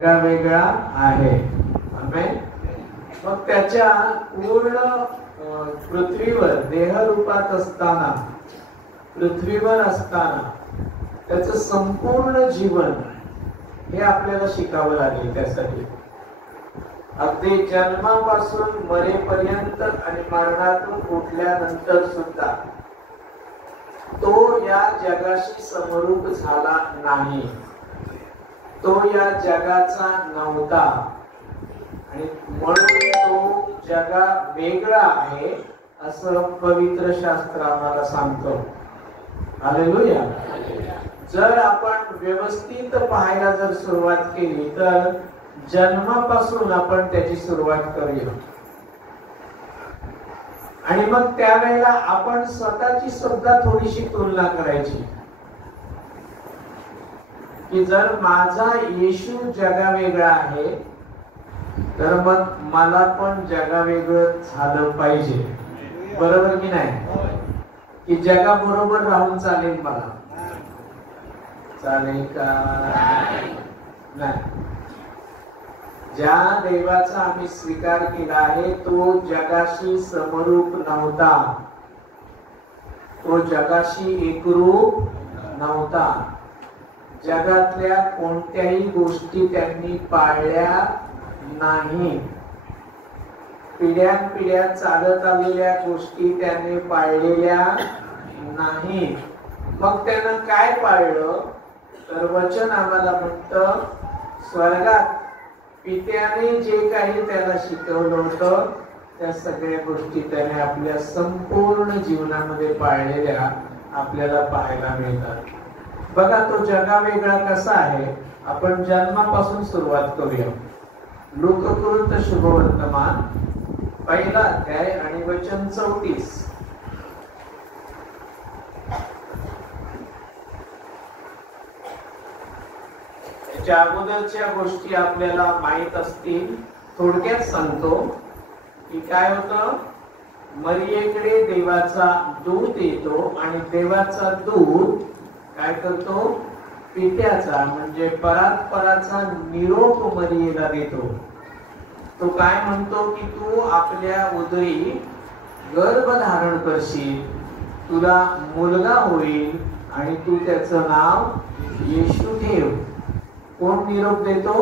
वेगळा आहे. मग त्याच्या पूर्ण पृथ्वीवर देहरूपात असताना, पृथ्वीवर असताना त्याचं संपूर्ण जीवन हे आपल्याला शिकावं लागेल. त्यासाठी अगदी जन्मापासून मरेपर्यंत आणि मरणातून उठल्यानंतर सुद्धा तो या जगाशी समरूप झाला नाही. तो या जगाचा नव्हता आणि म्हणून तो जगा वेगळा आहे असं पवित्र शास्त्र आम्हाला सांगतो. हालेलुया. जर आपण व्यवस्थित पाहायला जर सुरुवात केली तर जन्मापासून आपण त्याची सुरुवात करूया आणि मग त्यावेळेला आपण स्वतःची सुद्धा थोडीशी तुलना करायची की जर माझा येशू जगा वेगळा आहे तर मग मला पण जगा वेगळं झालं पाहिजे. बरोबर की नाही? की जगा बरोबर राहून चालेल मला? चालेल का? नाही. ज्या देवाचा आम्ही स्वीकार केला आहे तो जगाशी समरूप नव्हता, तो जगाशी एकरूप नव्हता. जगातल्या कोणत्याही गोष्टी त्यांनी पाळल्या नाही. पिढ्यानपिढ्या चालत आलेल्या गोष्टी त्यांनी पाळलेल्या नाही. मग त्यानं काय पाळलं तर वचन आम्हाला म्हणतं स्वर्गात पित्याने जे काही त्याला शिकवलं होतं त्या सगळ्या गोष्टी त्याने आपल्या संपूर्ण जीवनामध्ये पाळलेल्या आपल्याला पाहायला मिळतात. बघा तो जगा वेगळा कसा आहे. आपण जन्मापासून सुरुवात करूया. लोककृत शुभवर्तमान 1 अध्याय आणि वचन 34. त्याच्या अगोदरच्या गोष्टी आपल्याला माहित असतील. थोडक्यात सांगतो की काय होतं. मरियेकडे देवाचा दूत येतो आणि देवाचा दूत काय करतो पित्याचा म्हणजे परात्पराचा निरोप मरियेला देतो. तो काय म्हणतो की तू आपल्या उदरी गर्भ धारण करशील, तुला मुलगा होईल आणि तू त्याचं नाव येशू ठेव. कोण निरोप देतो?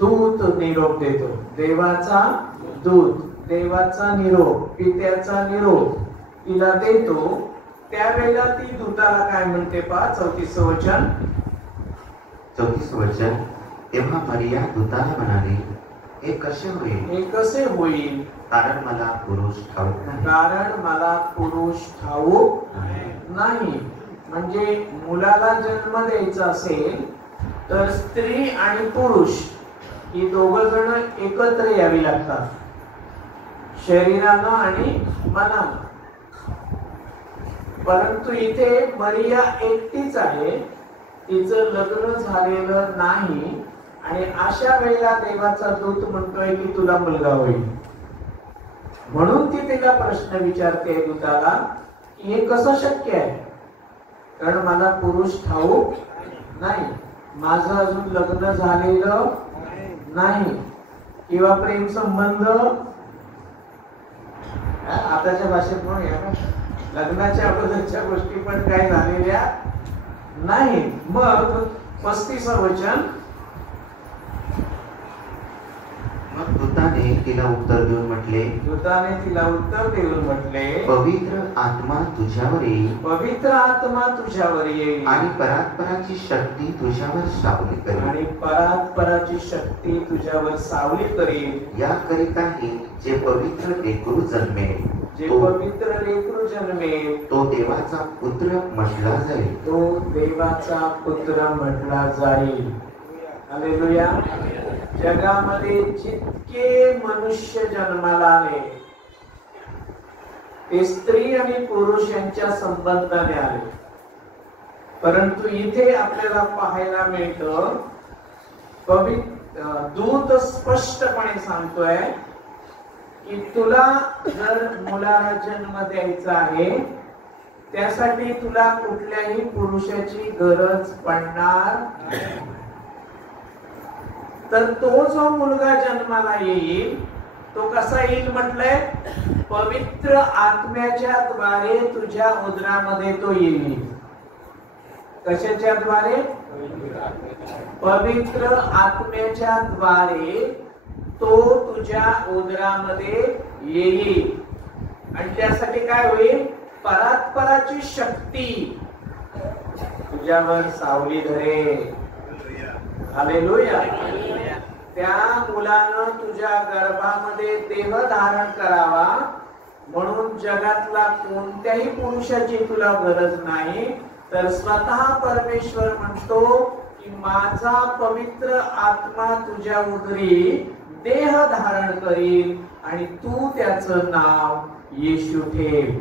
दूत निरोप देतो. देवाचा दूत, देवाचा निरोप, पित्याचा निरोप तिला देतो. त्यावेळेला ती दूताला काय म्हणते पहा 34 वचन. 34 वचन. तेव्हा मरिया दूताला म्हणाली, हे कसे होईल? हे कसे होईल? कारण मला पुरुष ठाऊक नाही. कारण मला पुरुष ठाऊक नाही. म्हणजे मुलाला जन्म द्यायचा असेल तर स्त्री आणि पुरुष ही दोघं जण एकत्र यावी लागतात, शरीरानं आणि मनानं. परंतु इथे मरिया एकटीच आहे, तिचं लग्न झालेलं नाही आणि अशा वेळेला देवाचा दूत म्हणतोय की तुला मुलगा होईल. म्हणून ती तिला प्रश्न विचारते दूताला की हे कसं शक्य आहे? कारण मला पुरुष ठाऊक नाही, माझं अजून लग्न झालेलं नाही किंवा प्रेम संबंध आताच्या भाषेत म्हणूया लग्नाच्या अगोदरच्या गोष्टी पण काय झालेल्या नाही. मग 35 वचन. मग दूताने तिला उत्तर देऊन म्हटले, पवित्र आत्मा तुझ्यावर येईल, पवित्र आत्मा तुझ्यावर येईल आणि परात्पराची शक्ती तुझ्यावर सावली करेल, आणि परात्पराची शक्ती तुझ्यावर सावली करेल. याकरिताही जे पवित्र लेकरू जन्मेल, जे पवित्र लेकरू जन्मेल तो देवाचा पुत्र म्हटला जाईल. तो देवाचा पुत्र म्हटला जाईल. हालेलुया. जगामध्ये जितके मनुष्य जन्माला आले ते स्त्री आणि पुरुष यांच्या संबंधाने आले. परंतु इथे आपल्याला पाहायला मिळतं दूत स्पष्टपणे सांगतोय की तुला जर मुलाला जन्म द्यायचा आहे त्यासाठी तुला कुठल्याही पुरुषाची गरज पडणार. तर तो जो मुलगा जन्माला येईल तो कसा येईल म्हटलंय? पवित्र आत्म्याच्या द्वारे तुझ्या उदरामध्ये तो येईल. कशाच्या द्वारे? पवित्र आत्म्याच्या द्वारे तो तुझ्या उदरामध्ये येईल. आणि त्यासाठी काय होईल? परात्पराची शक्ती तुझ्यावर सावली धरेल. हालेलुया. त्या मुलानं तुझ्या गर्भामध्ये देह धारण करावा म्हणून जगातला कोणत्याही पुरुषाची तुला गरज नाही, तर स्वतः परमेश्वर म्हणतो की माझा पवित्र आत्मा तुझ्या उदरी देह धारण करील आणि तू त्याचं नाव येशू ठेव.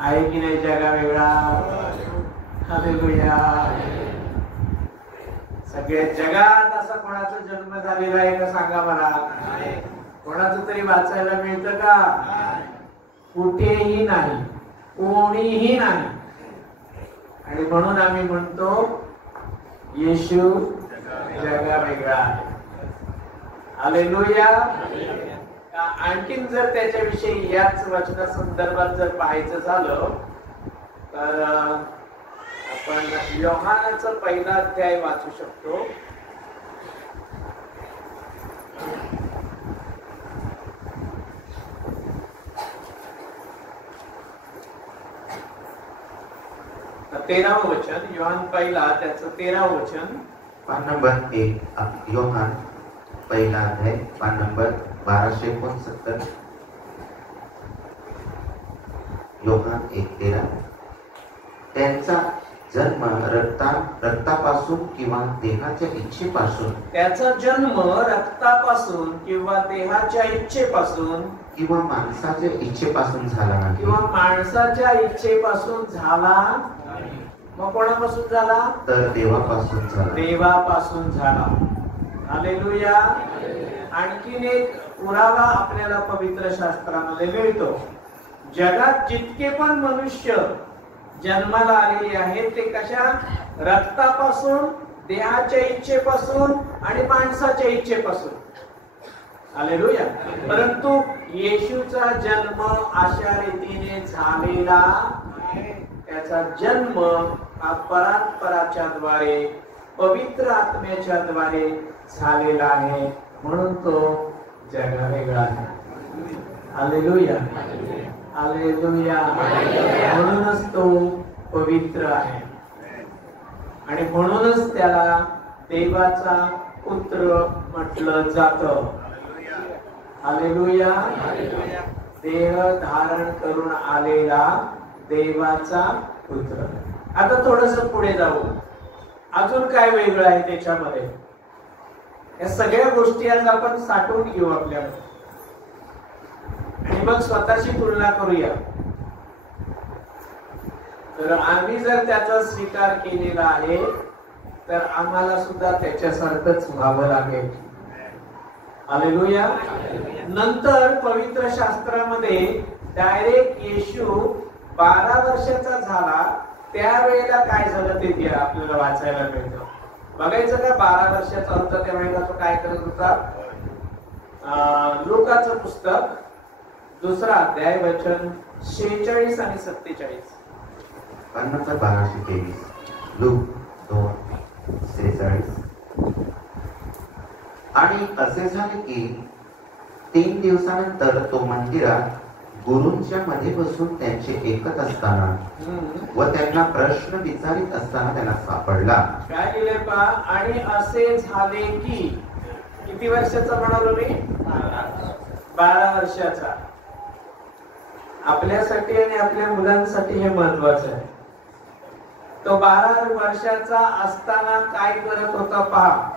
आहे की नाही जगा वेगळा? हालेलुया. सगळ्या जगात असा कोणाचा जन्म झालेला आहे का सांगा मला? कोणाचं तरी वाचायला मिळतं का? कुठेही नाही, कोणीही नाही. आणि म्हणून आम्ही म्हणतो येशू जगा वेगळा आहे. हालेलुया. आणखीन जर त्याच्याविषयी याच वचना संदर्भात जर पाहायचं झालं तर आपण योहानाचा पहिला अध्याय वाचू शकतो. तेरावं वचन, योहान पहिला त्याचं 13वं वचन, पान नंबर 1, योहान पहिला अध्याय, पान नंबर 1269. योहान 1:13. त्यांचा जन्म रक्तापासून किंवा देहाच्या इच्छेपासून, त्याचा जन्म रक्तापासून किंवा देहाच्या इच्छेपासून किंवा माणसाच्या इच्छेपासून झाला नाही, किंवा माणसाच्या इच्छेपासून झाला. मग कोणापासून झाला? तर देवापासून झाला. देवापासून झाला. हालेलुया. आणखीन एक पुरावा आपल्याला पवित्र शास्त्रामध्ये मिळतो. जगात जितके पण मनुष्य जन्माला आलेले आहेत ते कशा? रक्तापासून, देहाच्या इच्छेपासून आणि माणसाच्या इच्छेपासून. हालेलुया. परंतु येशूचा जन्म अशा रीतीने झालेला, त्याचा जन्म हा परात्पराच्या द्वारे, पवित्र आत्म्याच्या द्वारे झालेला आहे. म्हणून तो जगा वेगळा आहे. हालेलुया. हालेलुया. म्हणूनच तो पवित्र आहे आणि म्हणूनच त्याला देवाचा पुत्र म्हटलं जातं. हालेलुया. देह धारण करून आलेला देवाचा पुत्र. आता थोडस पुढे जाऊ. अजून काय वेगळं आहे त्याच्यामध्ये? या सगळ्या गोष्टी आज आपण साठवून घेऊ आपल्याला आणि मग स्वतःची तुलना करूया. तर आम्ही जर त्याचा स्वीकार केलेला आहे तर आम्हाला सुद्धा त्याच्यासारखंच व्हावं लागेल. हालेलुया. नंतर पवित्र शास्त्रामध्ये डायरेक्ट येशू 12 वर्षाचा झाला त्यावेळेला काय झालं ते आपल्याला वाचायला मिळतं. बघायचं का 12 वर्षाचा होता त्यावेळेला तो काय करत होता? लूकाचं पुस्तक 2रा अध्याय वचन 46 आणि 47. पान नंबर 1223. लूक 2:46. आणि असे झाले की 3 दिवसानंतर तो मंदिरात गुरूंच्या मध्ये बसून त्यांचे ऐकत असताना व त्यांना प्रश्न विचारित असताना त्यांना सापडला. काय लिहिले पहा. आणि असे झाले की, किती वर्षाचा म्हणालो मी? 12 वर्षाचा. आपल्यासाठी आणि आपल्या मुलांसाठी हे महत्वाचं आहे. तो 12 वर्षाचा असताना काय करत होता पहा.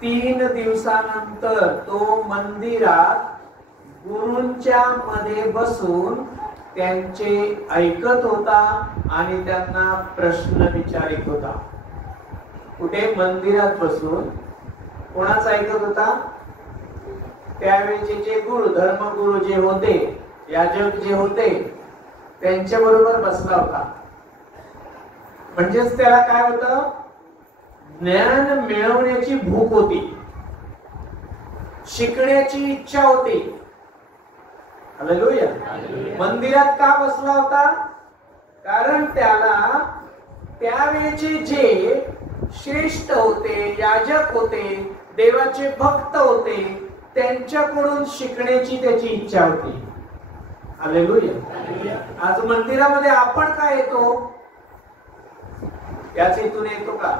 3 दिवसानंतर तो मंदिरात गुरूंच्या मध्ये बसून त्यांचे ऐकत होता आणि त्यांना प्रश्न विचारित होता. कुठे? मंदिरात बसून. कोणाचं ऐकत होता? त्यावेळेचे जे गुरु, धर्मगुरु जे होते, याजक जे होते, त्यांच्या बरोबर बसला होता. म्हणजेच त्याला काय होतं? ज्ञान मिळवण्याची भूक होती, शिकण्याची इच्छा होती. हालेलुया. मंदिरात का बसला होता? कारण त्याला त्यावेळेचे जे श्रेष्ठ होते, याजक होते, देवाचे भक्त होते, त्यांच्याकडून शिकण्याची त्याची इच्छा होती. हालेलुया. आज मंदिरामध्ये आपण काय येतो? याच इथून येतो का?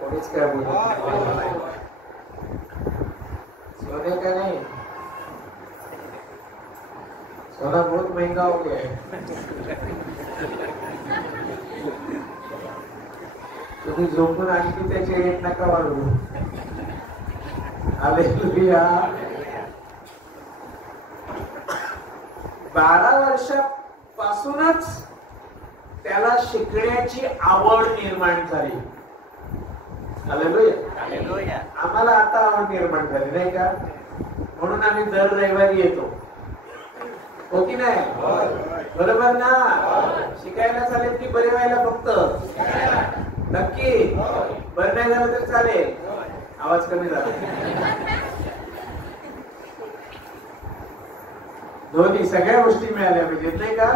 कोणीच काय बोलत सोने का नहीं, सोना बहुत महंगा हो गया है. तुम्ही झोपून आणखी त्याचे रेट नका वाढवू. हालेलुया. 12 वर्षापासूनच त्याला शिकण्याची आवड निर्माण झाली. हालेलुया. आम्हाला आता आवड निर्माण झाली नाही का? म्हणून आम्ही दर रविवारी येतो. हो की नाही? बरोबर ना? शिकायला चालेल की बरे व्हायला फक्त? नक्की. बरं नाही झालं तर चालेल. आवाज कमी झाला. दोन्ही सगळ्या गोष्टी मिळाल्या पाहिजेत नाही का?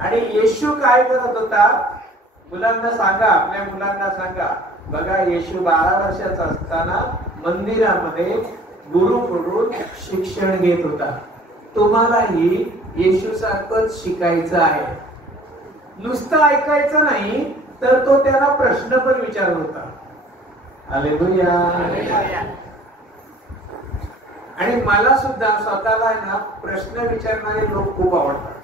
आणि येशू काय करत होता? मुलांना सांगा, आपल्या मुलांना सांगा. बघा, येशू 12 वर्षाचा असताना मंदिरामध्ये गुरुकडून शिक्षण घेत होता. तुम्हालाही येशू सारखंच शिकायचं आहे. नुसतं ऐकायचं नाही, तर तो त्याला प्रश्न पण विचारत होता. हालेलुया. आणि मला सुद्धा स्वतःला ना प्रश्न विचारणारे लोक खूप आवडतात.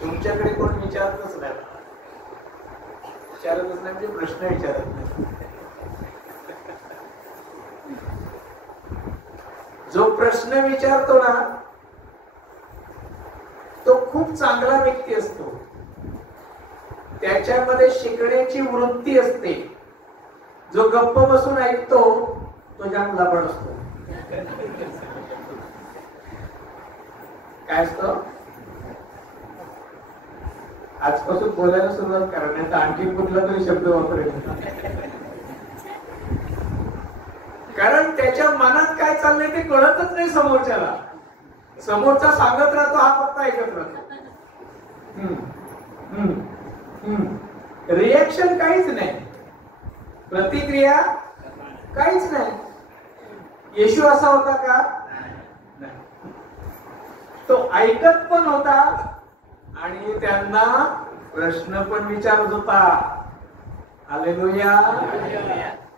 तुमच्याकडे कोण विचारतच नाही, विचारतच नाही म्हणजे प्रश्न विचारत नाही. जो प्रश्न विचारतो ना तो खूप चांगला व्यक्ती असतो. त्याच्यामध्ये शिकण्याची वृत्ती असते. जो गप्प बसून ऐकतो तो जाम लबाड असतो. काय असतो? आजपासून बोलायला सुरुवात करा, नाही तर आणखी कुठला तरी शब्द वापरेल. कारण त्याच्या मनात काय चाललंय ते कळतच नाही समोरच्याला. समोरचा सांगत राहतो, हा फक्त ऐकत राहतो. रिएक्शन काहीच नाही, प्रतिक्रिया काहीच नाही. येशू असा होता का? नाही. तो ऐकत पण होता आणि त्यांना प्रश्न पण विचारत होता. हालेलुया.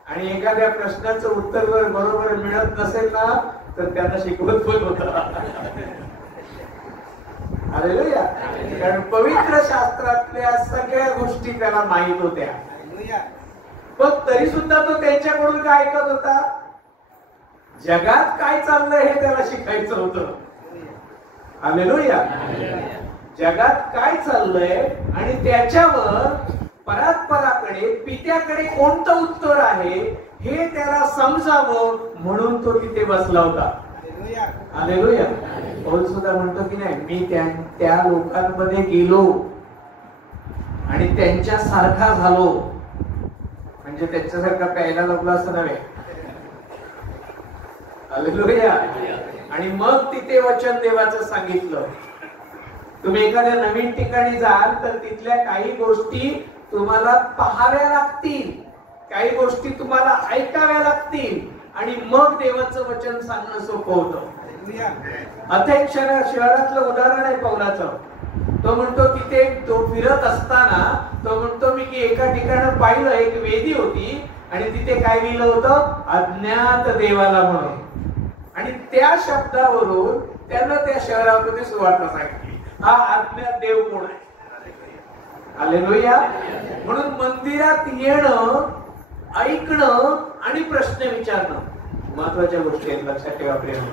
आणि एखाद्या प्रश्नाचं उत्तर जर बरोबर मिळत नसेल ना तर त्यांना शिकवत पण होता. हालेलुया. कारण पवित्र शास्त्रातल्या सगळ्या गोष्टी त्याला माहित होत्या. पण तरी सुद्धा तो त्यांच्याकडून काय ऐकत होता? जगात काय चाललंय हे त्याला शिकायचं होतं. हालेलुया. जगात काय चाललंय आणि त्याच्यावर परात्पराकडे, पित्याकडे कोणतं उत्तर आहे हे त्याला समजावं म्हणून तो तिथे बसला होता. हालेलुया. पौल सुद्धा म्हणतो की नाही, मी त्या लोकांमध्ये गेलो आणि त्यांच्या सारखा झालो. म्हणजे त्यांच्यासारखा प्यायला लागला असं नव्हे. हालेलुया. आणि मग तिथे वचन देवाचं सांगितलं. तुम्ही एखाद्या नवीन ठिकाणी जाल तर तिथल्या काही गोष्टी तुम्हाला पाहाव्या लागतील, काही गोष्टी तुम्हाला ऐकाव्या लागतील आणि मग देवाचं वचन सांगणं सोपं होतं. अथेन्स शहरातलं उदाहरण आहे पौलाचं. तो म्हणतो तिथे तो फिरत असताना तो म्हणतो मी की एका ठिकाणी पाहिलं, एक वेदी होती आणि तिथे काय लिहिलं होतं? अज्ञात देवाला म्हणून. आणि त्या शब्दावरून त्यानं त्या शहरामध्ये सुवार्ता सांगितली. हा अज्ञात देव कोण आहे? हालेलुया. म्हणून मंदिरात येणं, ऐकणं आणि प्रश्न विचारणं महत्वाच्या गोष्टी आहेत. लक्षात ठेवा प्रेम.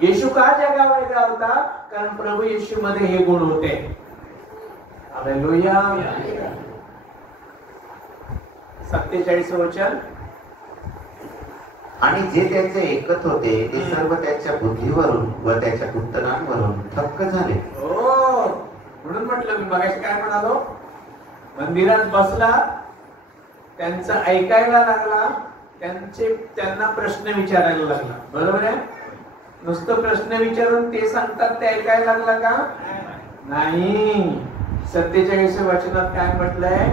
येशू का जगावर वेगळा होता? कारण प्रभू येशू मध्ये हे गुण होते. हालेलुया. 47 वचन. आणि जे त्याचे ऐकत होते ते सर्व त्याच्या बुद्धीवरून व त्याच्या उत्तरांवरून थक्क झाले. हो, म्हणून म्हटलं मी मगाशी काय म्हणालो? मंदिरात बसला, त्यांचं ऐकायला लागला, त्यांना प्रश्न विचारायला लागला. बरोबर आहे? नुसतं प्रश्न विचारून ते सांगतात ते ऐकायला लागला का? नाही. 47 वचनात काय म्हटलंय?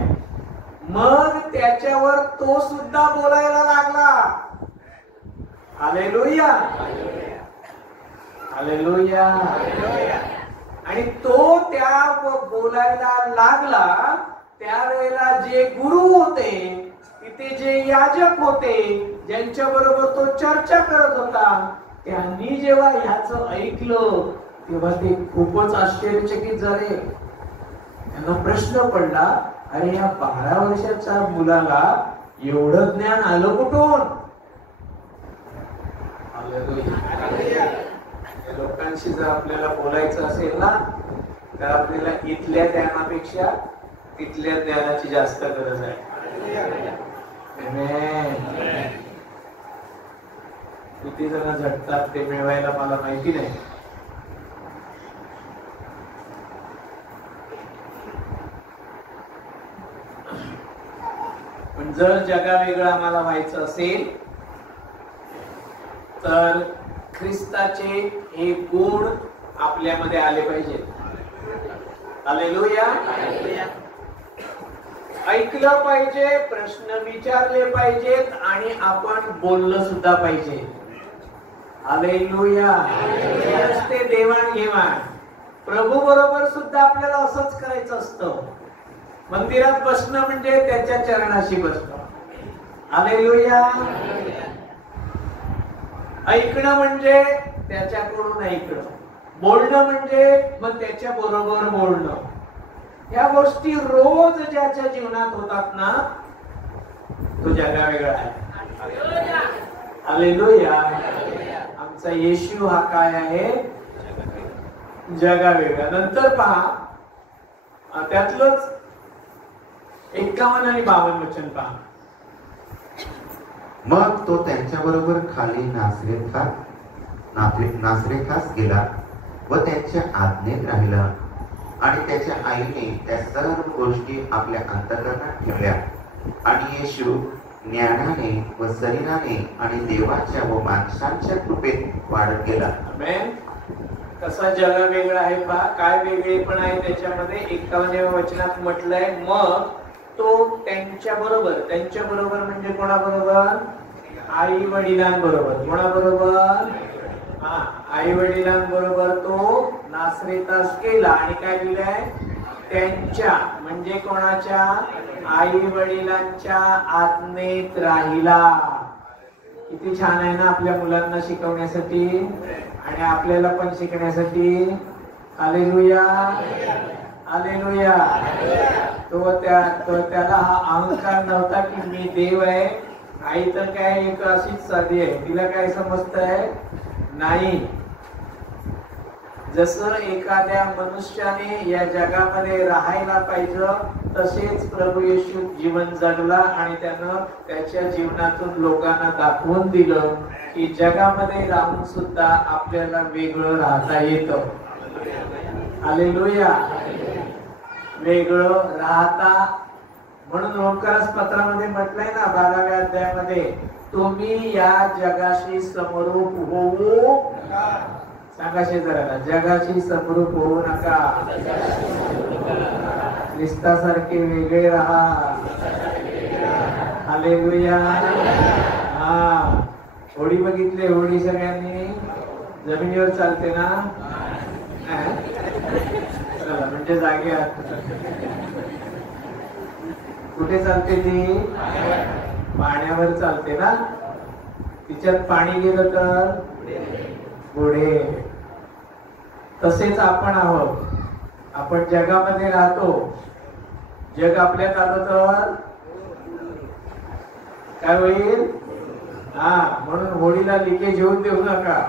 मग त्याच्यावर तो सुद्धा बोलायला लागला. Hallelujah, hallelujah. आणि तो त्या बोलायला लागला त्यावेळेला जे गुरु होते, तिथे जे याजक होते, ज्यांच्या बरोबर तो चर्चा करत होता, त्यांनी जेव्हा ह्याचं ऐकलं तेव्हा ते खूपच आश्चर्यचकित झाले. त्यांना प्रश्न पडला, अरे या 12 वर्षाच्या मुलाला एवढं ज्ञान आलं कुठून? लोकांशी जर आपल्याला बोलायचं असेल ना, तर आपल्याला इथल्या ज्ञानापेक्षा तिथल्या ज्ञानाची जास्त गरज आहे. किती जण झटतात ते मिळवायला मला माहिती नाही. पण जर जगा वेगळं आम्हाला व्हायचं असेल तर ख्रिस्ताचे हे गुण आपल्यामध्ये आले पाहिजेत. हालेलुया. ऐकलं पाहिजे, प्रश्न विचारले पाहिजेत आणि आपण बोललं सुद्धा पाहिजे. हालेलुया. ते देवाणघेवाण प्रभू बरोबर सुद्धा आपल्याला असंच करायचं असतं. मंदिरात बसणं म्हणजे त्याच्या चरणाशी बसणं. हालेलुया. ऐकणं म्हणजे त्याच्याकडून ऐकणं, बोलणं म्हणजे मग त्याच्या बरोबर बोलणं. या गोष्टी रोज ज्याच्या जीवनात होतात ना, तो जगा वेगळा आहे. हालेलुया. आमचा येशू हा काय आहे? जगा वेगळा. नंतर पहा, त्यातलंच 51 आणि 52 वचन पहा. मग तो त्यांच्याबरोबर खाली नासरेखास गेला व त्यांच्या आज्ञेत राहिला आणि त्याच्या आईने त्या सर्व गोष्टी आपल्या अंतःकरणात ठेवल्या. आणि येशू ज्ञानाने व शरीराने आणि देवाच्या व माणसांच्या कृपेत वाढत गेला. कसा जग वेगळा आहे पहा, काय वेगळेपण आहे त्याच्यामध्ये. 51व्या वचनात म्हटलंय, मग तो त्यांच्या बरोबर म्हणजे कोणाबरोबर? आई वडिलांबरोबर. कोणाबरोबर? आई वडिलांबरोबर तो नासरेतास गेला. आणि काय लिहिलंय? त्यांच्या म्हणजे कोणाच्या? आई वडिलांच्या आज्ञेत राहिला. किती छान आहे ना आपल्या मुलांना शिकवण्यासाठी आणि आपल्याला पण शिकण्यासाठी. Hallelujah, hallelujah. त्याला हा अहंकार नव्हता की मी देव आहे. आई तर काय एक अशीच साधी आहे, तिला काय समजतंय? नाही. जसं एखाद्या मनुष्याने या जगामध्ये राहायला पाहिजे तसेच प्रभू येशू जीवन जगला आणि त्यानं त्याच्या जीवनातून लोकांना दाखवून दिलं की जगामध्ये राहून सुद्धा आपल्याला वेगळं राहता येतं. हालेलुया. वेगळं राहता. म्हणून रोमकारास पत्रामध्ये म्हटलंय ना 12व्या अध्यायामध्ये, तुम्ही या जगाशी समरूप होऊ. सांगा शेजाऱ्याला, जगाशी समरूप होऊ नका, ख्रिस्तासारखे वेगळे राहा. हालेलुया. होडी बघितले? होडी सगळ्यांनी जमिनीवर चालते ना? म्हणजे जागे कुठे चालते ती? पाण्यावर चालते ना. तिच्यात पाणी गेलं तर पुढे. तसेच आपण आहोत. आपण जगामध्ये राहतो. जग आपल्यात आलं तर काय होईल? म्हणून होडीला लिकेज होऊन देऊ नका.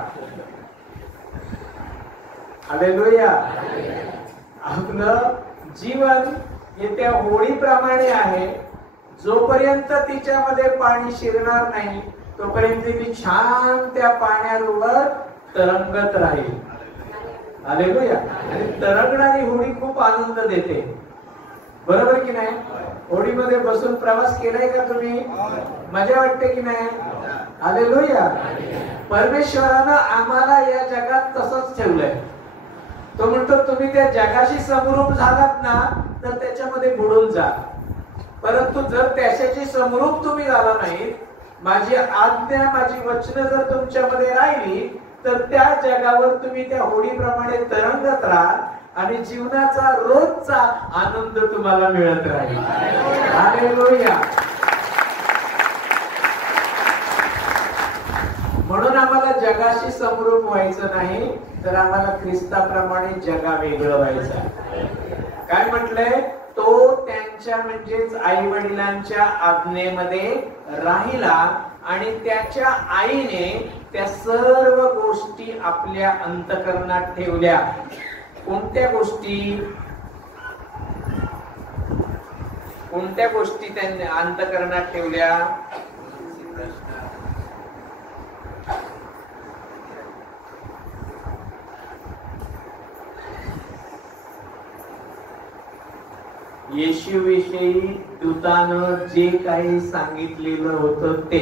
हालेलुया. आपलं जीवन हे त्या होळीप्रमाणे आहे. जोपर्यंत तिच्यामध्ये पाणी शिरणार नाही तोपर्यंत ती छान त्या पाण्यावर तरंगत राहील. हालेलुया. आणि तरंगणारी होळी खूप आनंद देते. बरोबर की नाही? होडीमध्ये बसून प्रवास केलाय का तुम्ही? मजा वाटते की नाही? हालेलुया. परमेश्वरानं आम्हाला या जगात तसंच ठेवलंय. तो म्हणतो तुम्ही त्या जगाशी समरूप झालात ना तर त्याच्यामध्ये बुडून जा. परंतु जर त्याच्याशी समरूप तुम्ही झाला नाही, माझी आज्ञा माझी वचनं जर तुमच्यामध्ये राहिली तर त्या जगावर तुम्ही त्या होडीप्रमाणे तरंगत राहाल आणि जीवनाचा रोजचा आनंद तुम्हाला मिळत राहील. हालेलुया. म्हणून आम्हाला जगाशी समरूप व्हायचं नाही तर आम्हाला ख्रिस्ताप्रमाणे जगा वेगळं व्हायचं. काय म्हटलंय? तो त्यांच्या म्हणजेच आई वडिलांच्या आज्ञेमध्ये राहिला आणि त्याच्या आईने त्या सर्व गोष्टी आपल्या अंतःकरणात ठेवल्या. कोणत्या गोष्टी? कोणत्या गोष्टी त्यांनी अंतःकरणात ठेवल्या? येशूविषयी दूतानं जे काही सांगितलेलं होतं ते.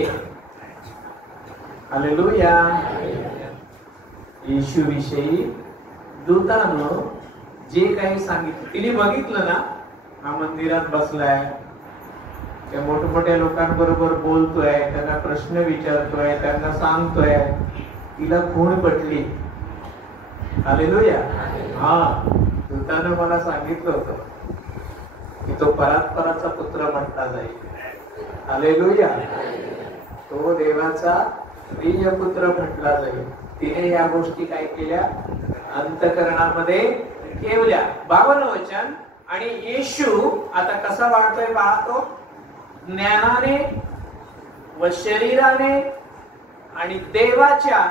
हालेलुया. येशूविषयी दूतानं जे काही सांगितलं, तिने बघितलं ना, हा मंदिरात बसलाय, त्या मोठमोठ्या लोकांबरोबर बोलतोय, त्यांना प्रश्न विचारतोय, त्यांना सांगतोय, तिला खूण पटली. हालेलुया. हा, दूतानं मला सांगितलं होतं की तो परात्पराचा पुत्र म्हटला जाईल. हालेलुया. तो देवाचा प्रिय पुत्र म्हटला जाईल. तिने या गोष्टी काय केल्या? अंतःकरणामध्ये ठेवल्या. 52 वचन. आणि येशू आता कसा वाढतोय पाहतो? ज्ञानाने व शरीराने आणि देवाच्या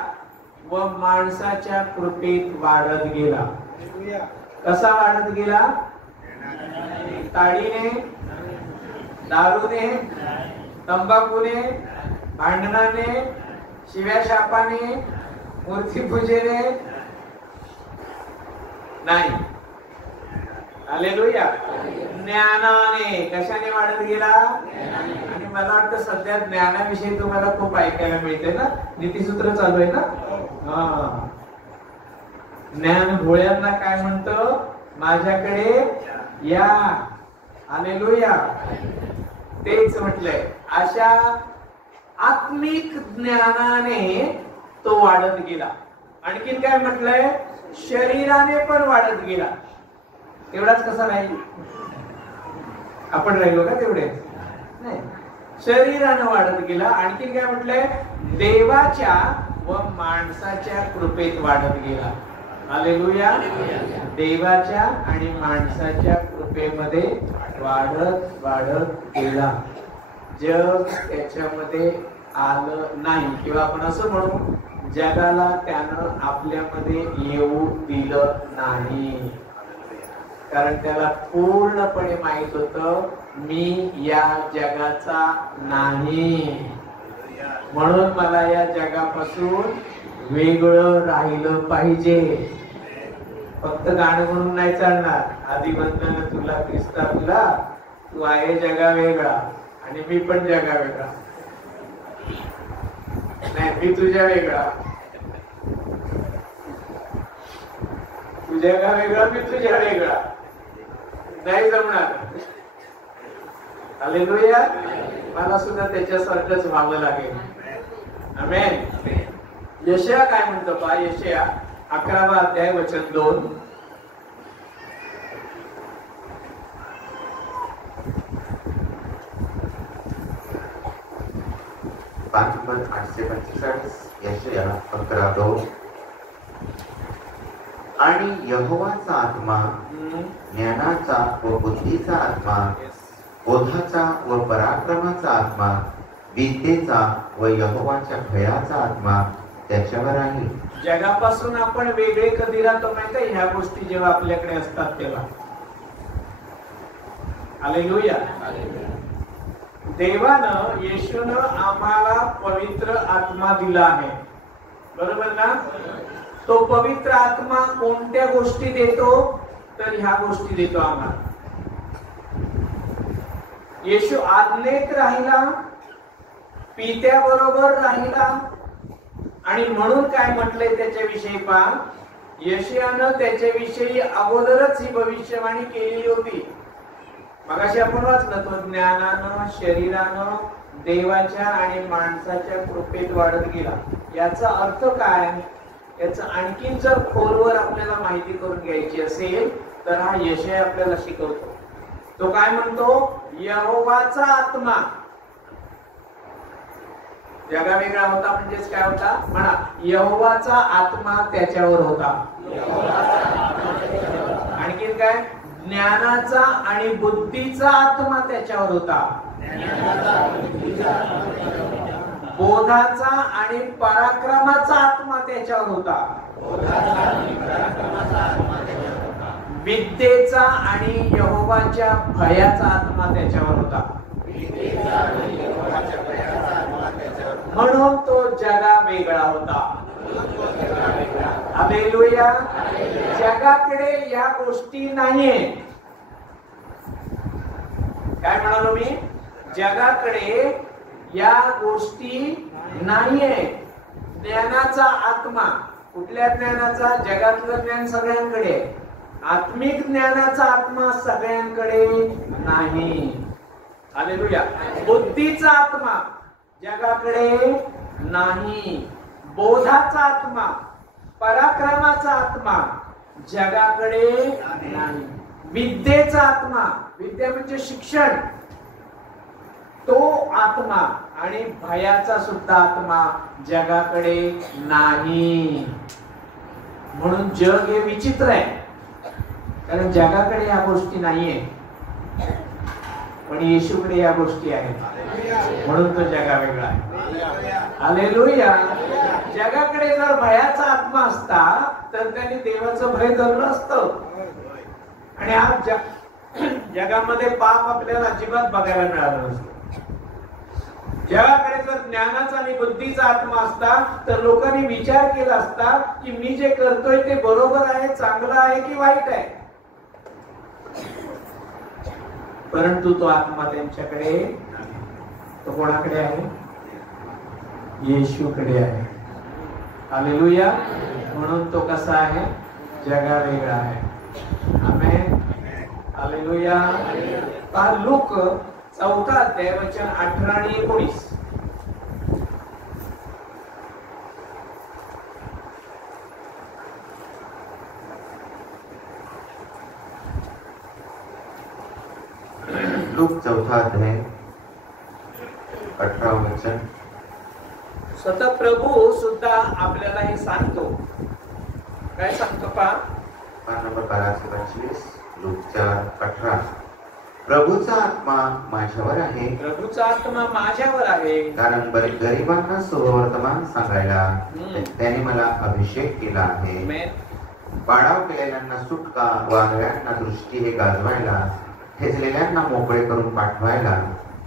व माणसाच्या कृपेत वाढत गेला. कसा वाढत गेला? ताडीने, दारूने, तंबाखूने, भांडणाने, शिव्या शापाने, मूर्तीपूजेने नाही. हालेलुया. ज्ञानाने. कशाने वाढत गेला? आणि मला वाटतं सध्या ज्ञानाविषयी तुम्हाला खूप ऐकायला मिळते ना. नीतिसूत्र चालू आहे ना. हा, ज्ञान भोळ्यांना काय म्हणतं? माझ्याकडे या. हालेलुया. तेच म्हटलंय. अशा आत्मिक ज्ञानाने तो वाढत गेला. आणखीन काय म्हटलंय? शरीराने पण वाढत गेला. तेवढाच कसा राहील? आपण राहिलो का तेवढे? नाही, शरीरानं वाढत गेला. आणखीन काय म्हटलंय? देवाच्या व माणसाच्या कृपेत वाढत गेला. हालेलुया. देवाच्या आणि माणसाच्या कृपेमध्ये वाढत वाढत गेला. जग त्याच्यामध्ये आलं नाही, किंवा आपण असं म्हणू, जगाला त्यानं आपल्यामध्ये येऊ दिलं नाही. कारण त्याला पूर्णपणे माहित होतं मी या जगाचा नाही, म्हणून मला या जगापासून वेगळं राहिलं पाहिजे. फक्त गाणं म्हणून नाही चालणार. आधी म्हणताना तुला ख्रिस्ता तुला, तू आहे जगा वेगळा आणि मी पण जगा वेगळा. नाही, मी तुझ्या वेगळा, तू जगा वेगळा, मी तुझ्या वेगळा. नाही जमणार. हालेलुया. मला सुद्धा त्याच्यासारखंच व्हावं लागेल. आमेन. यशया काय म्हणतो पहा. यशया 11वा अध्याय वचन 2. पाठबळ 845. यशया 11:2. आणि यहोवाचा आत्मा, ज्ञानाचा व बुद्धीचा आत्मा, बोधाचा व पराक्रमाचा आत्मा, विद्येचा व यहोवाच्या भयाचा आत्मा त्याच्यावर आहे. जगापासून आपण वेगळे कधी राहतो माहिती आहे? ह्या गोष्टी जेव्हा आपल्याकडे असतात तेव्हा. हालेलुया. देवानं, येशूनं आम्हाला पवित्र आत्मा दिला आहे. बरोबर ना? तो पवित्र आत्मा कोणत्या गोष्टी देतो? तर ह्या गोष्टी देतो आम्हाला. येशू आज्ञेत राहिला, पित्याबरोबर राहिला. आणि म्हणून काय म्हटलंय त्याच्याविषयी पहा, यशायानं त्याच्याविषयी अगोदरच ही भविष्यवाणी केलेली होती. मगाशी आपण वाचलं, तो ज्ञानानं शरीरानं देवाच्या आणि माणसाच्या कृपेत वाढत गेला. याचा अर्थ काय, याचं आणखीन जर खोलवर आपल्याला माहिती करून घ्यायची असेल तर हा यशाय आपल्याला शिकवतो. तो काय म्हणतो, यहोवाचा आत्मा जगा वेगळा होता. म्हणजेच काय होता म्हणा, यहोवाचा आत्मा त्याच्यावर होता. आणखीन काय, ज्ञानाचा आणि बुद्धीचा आत्मा त्याच्यावर होता. बोधाचा आणि पराक्रमाचा आत्मा त्याच्यावर होता. विद्येचा आणि यहोवाच्या भयाचा आत्मा त्याच्यावर होता. म्हणून तो जगा वेगळा होता. हालेलुया. जगाकडे या गोष्टी नाहीये. काय म्हणालो मी, जगाकडे या गोष्टी नाहीये. ज्ञानाचा आत्मा, कुठल्या ज्ञानाचा, जगातलं ज्ञान सगळ्यांकडे, आत्मिक ज्ञानाचा आत्मा सगळ्यांकडे नाही. हालेलुया. बुद्धीचा आत्मा जगाकडे नाही. बोधाचा आत्मा, पराक्रमाचा आत्मा जगाकडे नाही. विद्येचा आत्मा, विद्या म्हणजे शिक्षण, तो आत्मा आणि भयाचा सुद्धा आत्मा जगाकडे नाही. म्हणून जग हे विचित्र आहे, कारण जगाकडे या गोष्टी नाहीये, पण येशूकडे या गोष्टी आहेत. म्हणून तो जगा वेगळा आहे. हालेलुया. जगाकडे जर भयाचा आत्मा असता तर त्यांनी देवाचं भय धरलं असतं. आणि आज जगामध्ये पाप आपल्याला अजिबात बघायला मिळालं नसतं. जगाकडे जर ज्ञानाचा आणि बुद्धीचा आत्मा असता तर लोकांनी विचार केला असता की मी जे करतोय ते बरोबर आहे, चांगलं आहे की वाईट आहे. परंतु तो आत्मा त्यांच्याकडे, तो कोणाकडे आहे, येशूकडे आहे. हालेलुया. म्हणून तो कसा आहे, जगा वेगळा आहे. आमेन. हालेलुया. लूक 4 अध्याय वचन 18 आणि 19. लूक 4 अध्याय 18 वचन. स्वतः प्रभू सुद्धा आपल्याला हे सांगतो. काय सांगतो पहा, नंबर 1225, लूक 4:18. प्रभूचा आत्मा माझ्यावर आहे, प्रभूचा आत्मा माझ्यावर आहे, कारण गरिबांना सुवर्तमान सांगायला त्याने मला अभिषेक केला आहे. पाडाव केलेल्यांना सुटका, वांगड्यांना दृष्टी हे गाजवायला, ठेचलेल्यांना मोकळे करून पाठवायला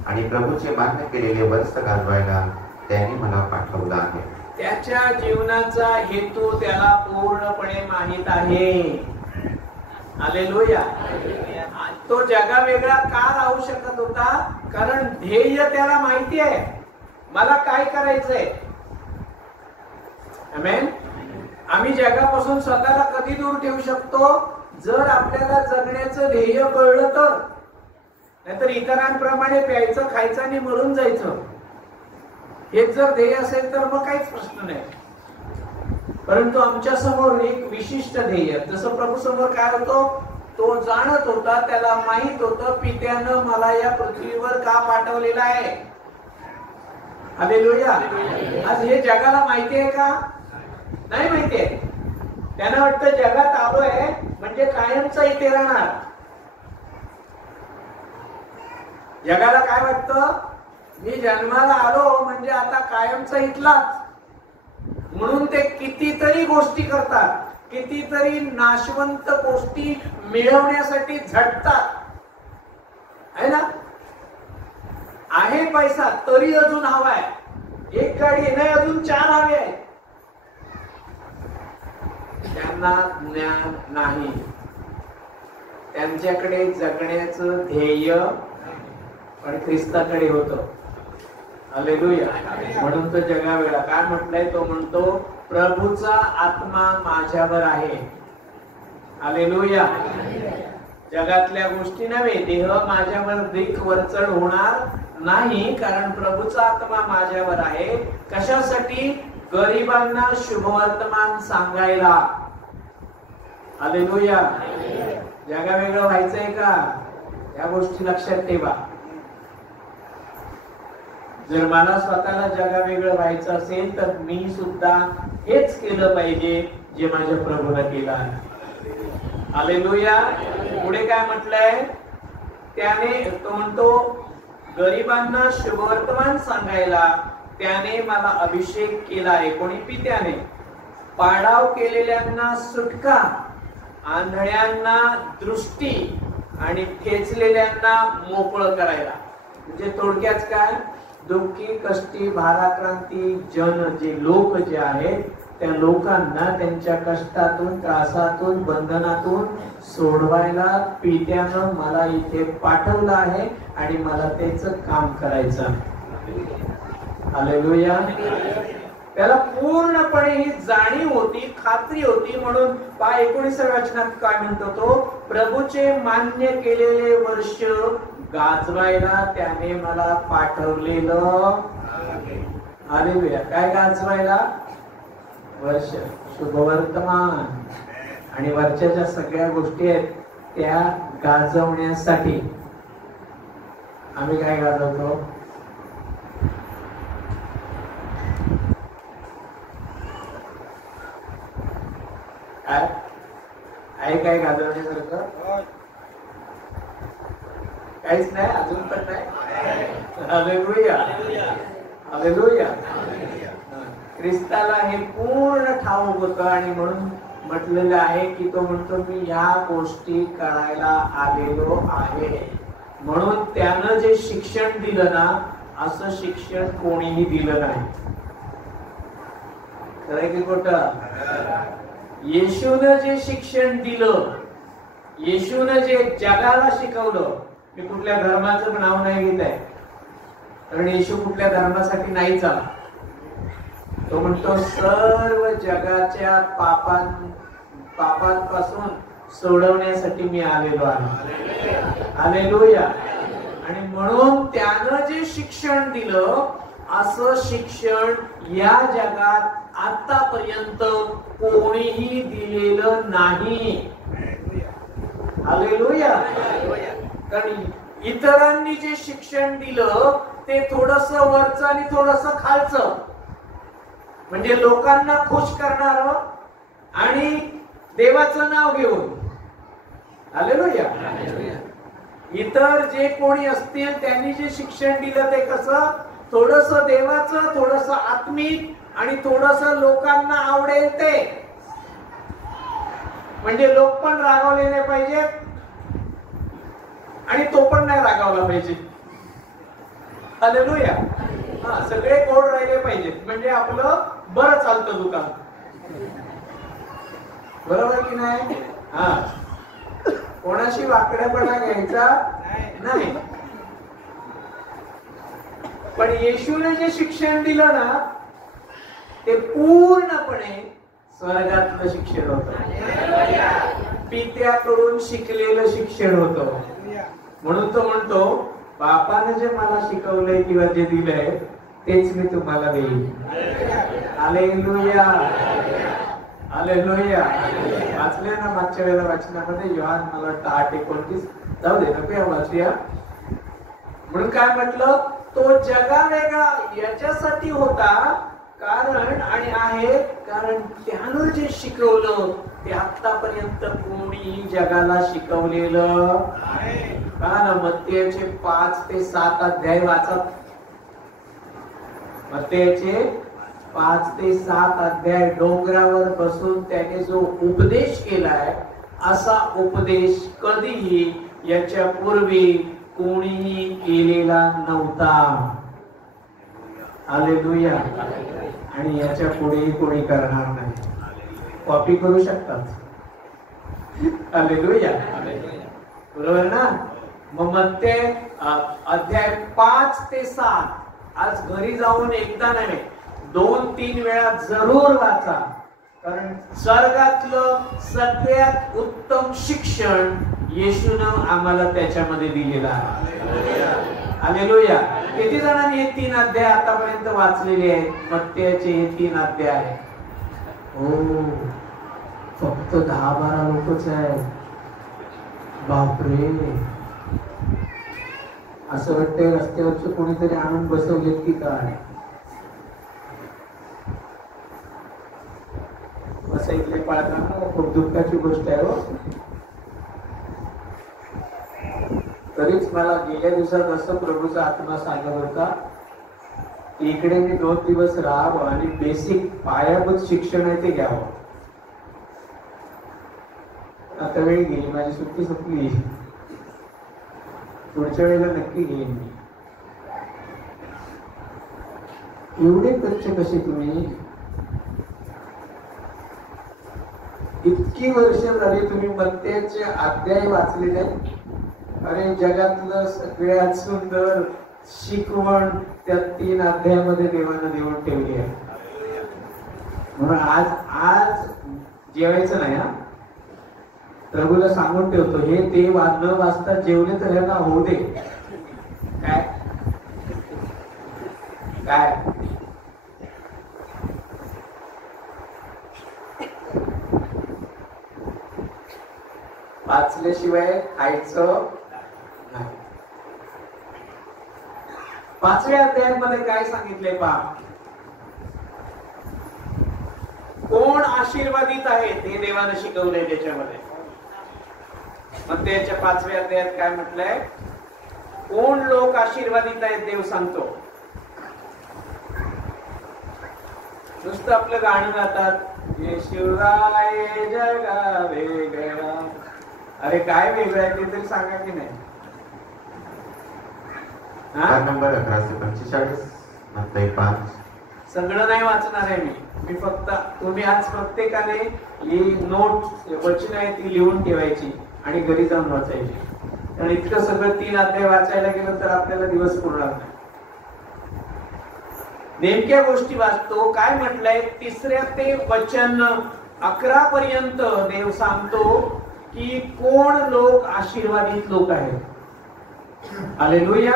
आणि प्रभूचे मान्य केलेले वर्ष गाजवायला त्याने मला पाठवलं आहे. त्याच्या जीवनाचा हेतू त्याला पूर्णपणे माहित आहे. हालेलुया. तो जगा वेगळा का राहू शकत होता, कारण ध्येय त्याला माहिती आहे, मला काय करायचंय. आमेन. आम्ही जगापासून स्वतःला कधी दूर ठेवू शकतो, जर आपल्याला जगण्याचं ध्येय कळलं तर. नाहीतर इतरांप्रमाणे प्यायचं, खायचं आणि मरून जायचं, हेच जर ध्येय असेल तर मग काहीच प्रश्न नाही. परंतु आमच्या समोर एक विशिष्ट ध्येय, जसं प्रभू समोर काय होतो, तो जाणत होता, त्याला माहित होतं पित्यानं मला या पृथ्वीवर का पाठवलेलं आहे. हालेलुया. आज हे जगाला माहिती आहे का, नाही माहिती आहे. त्यांना वाटतं जगात आलोय म्हणजे कायमचा इथे राहणार. जगाला काय वाटतं, मी जन्माला आलो म्हणजे आता कायमचा इथलाच. म्हणून ते कितीतरी गोष्टी करतात, कितीतरी नाशवंत गोष्टी मिळवण्यासाठी झटतात, है ना. आहे पैसा तरी अजून हवाय, एक गाडी नाही अजून 4 हवे आहेत. त्यांना ज्ञान नाही, त्यांच्याकडे जगण्याचं ध्येय. पण ख्रिस्ताकडे होतं. हालेलुया. म्हणून तो जगावेगळा काय म्हटलंय, तो म्हणतो प्रभूचा आत्मा माझ्यावर आहे. हालेलुया. जगातल्या गोष्टी नव्हे, देह माझ्यावर दिख वरचढ होणार नाही, कारण प्रभूचा आत्मा माझ्यावर आहे. कशासाठी? गरिबांना शुभवर्तमान सांगायला. हालेलुया. जगावेगळं व्हायचंय का? या गोष्टी लक्षात ठेवा. जर मला स्वतःला जगावेगळं व्हायचं असेल तर मी सुद्धा हेच केलं पाहिजे जे माझ्या प्रभूने केलं आहे. हालेलुया. पुढे काय म्हटलंय? त्याने, तो म्हणतो गरिबांना शुभवर्तमान सांगायला त्याने मला अभिषेक केला आहे. कोणी? पित्याने. पाडाव केलेल्यांना सुटका, आंधळ्यांना दृष्टी आणि ठेचलेल्यांना मोकळं करायला. म्हणजे थोडक्यात काय? दुःखी, कष्टी, भाराक्रांती जन जे लोक जे आहेत त्या लोकांना त्यांच्या कष्टातून, त्रासातून, बंधनातून सोडवायला पित्यानं मला इथे पाठवलं आहे आणि मला त्याचं काम करायचं आहे. हालेलुया. त्याला पूर्णपणे ही जाणीव होती, खात्री होती. म्हणून 19व्या वचनात काय म्हणतो तो? प्रभूचे मान्य केलेले वर्ष गाजवायला त्याने मला पाठवलेलं. हालेलुया. काय गाजवायला? वर्ष, शुभवर्तमान. आणि वरच्या सगळ्या गोष्टी आहेत त्या गाजवण्यासाठी आम्ही काय गाजवतो? काय आहे? काय गाजवण्यासारखं? काहीच नाही, अजून पण नाही. हालेलुया. हालेलुया. ख्रिस्ताला हे पूर्ण ठाऊक होतं आणि म्हणून म्हटलेलं आहे की तो म्हणतो मी या गोष्टी करायला आलेलो आहे. म्हणून त्यानं जे शिक्षण दिलं ना, असं शिक्षण कोणीही दिलं नाही. खरं की खोटं? येशूनं जे शिक्षण दिलं, येशूनं जे जगाला शिकवलं, मी कुठल्या धर्माचं पण नाव नाही घेत आहे, कारण येशू कुठल्या धर्मासाठी नाही चालला. तो म्हणतो सर्व जगाच्या पापांपासून सोडवण्यासाठी मी आलेलो आहे. हालेलुया. आणि म्हणून त्यानं जे शिक्षण दिलं, असं शिक्षण या जगात आतापर्यंत कोणीही दिलेलं नाही. हालेलुया. कारण इतरांनी जे शिक्षण दिलं ते थोडंसं वरचं आणि थोडंसं खालचं, म्हणजे लोकांना खुश करणारं आणि देवाचं नाव घेऊन. हालेलुया. इतर जे कोणी असतील त्यांनी जे शिक्षण दिलं ते कसं? थोडंसं देवाचं, थोडंसं आत्मिक आणि थोडंसं लोकांना आवडेल ते. म्हणजे लोक पण रागावले नाही पाहिजेत आणि तो पण नाही रागावला पाहिजे. हालेलुया. सगळे गोड राहिले पाहिजेत, म्हणजे आपलं बरं चालतं दुकान. बरोबर की नाही? कोणाशी वाकड्यापणा घ्यायचा नाही. पण येशूने जे शिक्षण दिलं ना, ते पूर्णपणे स्वर्गातलं शिक्षण होतं, पित्याकडून शिकलेलं शिक्षण होतं. म्हणून तो म्हणतो बापाने जे मला शिकवलंय किंवा जे दिलंय तेच मी तुम्हाला देईन. हालेलुया. हालेलुया. वाचले ना मागच्या वेळेला वाचनामध्ये, योहान मला 8:29. जाऊ दे नको वाचूया. म्हणून काय म्हटलं? तो जगावेगळा याच्यासाठी होता कारण आणि आहे कारण त्यानं जे शिकवलं ते आतापर्यंत कोणीही जगाला शिकवलेलं का? मत्तेचे 5 ते 7 अध्याय वाचत. मत्तेचे 5 ते 7 अध्याय डोंगरावर बसून त्याने जो उपदेश केलाय, असा उपदेश कधीही याच्या पूर्वी कोणीही केलेला नव्हता. हालेलुया. आणि याच्या पुढेही कोणी करणार नाही. कॉपी करू शकतात. हालेलुया. बरोबर ना? मग ते अध्याय 5 ते 7 आज घरी जाऊन एकदा नव्हे 2-3 वेळा जरूर वाचा. कारण स्वर्गातलं सगळ्यात उत्तम शिक्षण येशूनं आम्हाला त्याच्यामध्ये दिलेलं आहे. हालेलुया. किती जणांनी हे 3 अध्याय आतापर्यंत वाचलेले आहेत? मत्तेचे हे 3 अध्याय आहेत. हो, फक्त 10-12 लोकच आहेत. बापरे, असं वाटतंय रस्त्यावरचे कोणीतरी आणून बसवलेत की काय? असं इकडे पाळताना खूप दुःखाची गोष्ट आहे. हो, तरीच मला गेल्या दिवसात असं प्रभूचा आत्मा सांगत होता, इकडे मी 2 दिवस राहावं आणि बेसिक पायाभूत शिक्षण आहे ते घ्यावं. आता वेळ गेली, माझी सुट्टी संपली. पुढच्या वेळेला नक्की घेईन मी. एवढे कच्चे कसे तुम्ही? इतकी वर्ष झाली तुम्ही मत्तेचे अध्याय वाचलेले. अरे, जगातलं सगळ्यात सुंदर शिकवण त्या 3 अध्यायामध्ये देवानं देऊन ठेवली आहे. म्हणून आज जेवायचं नाही. हा, प्रभूला सांगून ठेवतो, हे ते न वाचता जेवले तर ह्यांना होऊ दे. काय काय वाचल्याशिवाय खायचं नाही. 5व्या अध्यायामध्ये काय सांगितले पहा. कोण आशीर्वादित आहेत हे देवानं शिकवलंय त्याच्यामध्ये. मग त्याच्या 5व्या अध्यायात काय म्हटलंय? कोण लोक आशीर्वादित आहेत देव सांगतो. नुसतं आपलं गाणं गातात, येशूराय जगा वेगळा. अरे, काय वेगळं आहे ते तरी सांगा की नाही? नंबर 1145 मत्ती 5. सगळं नाही वाचणार आहे मी फक्त, तुम्ही आज प्रत्येकाने ही नोट वचन आहे ती लिहून ठेवायची आणि घरी जाऊन वाचायची. कारण इतकं सगळं 3 अध्याय वाचायला गेलं तर आपल्याला दिवस पुरणार नाही. नेमक्या गोष्टी वाचतो. काय म्हटलंय? 3 ते वचन 11 पर्यंत देव सांगतो की कोण लोक आशीर्वादित लोक आहेत. हालेलुया.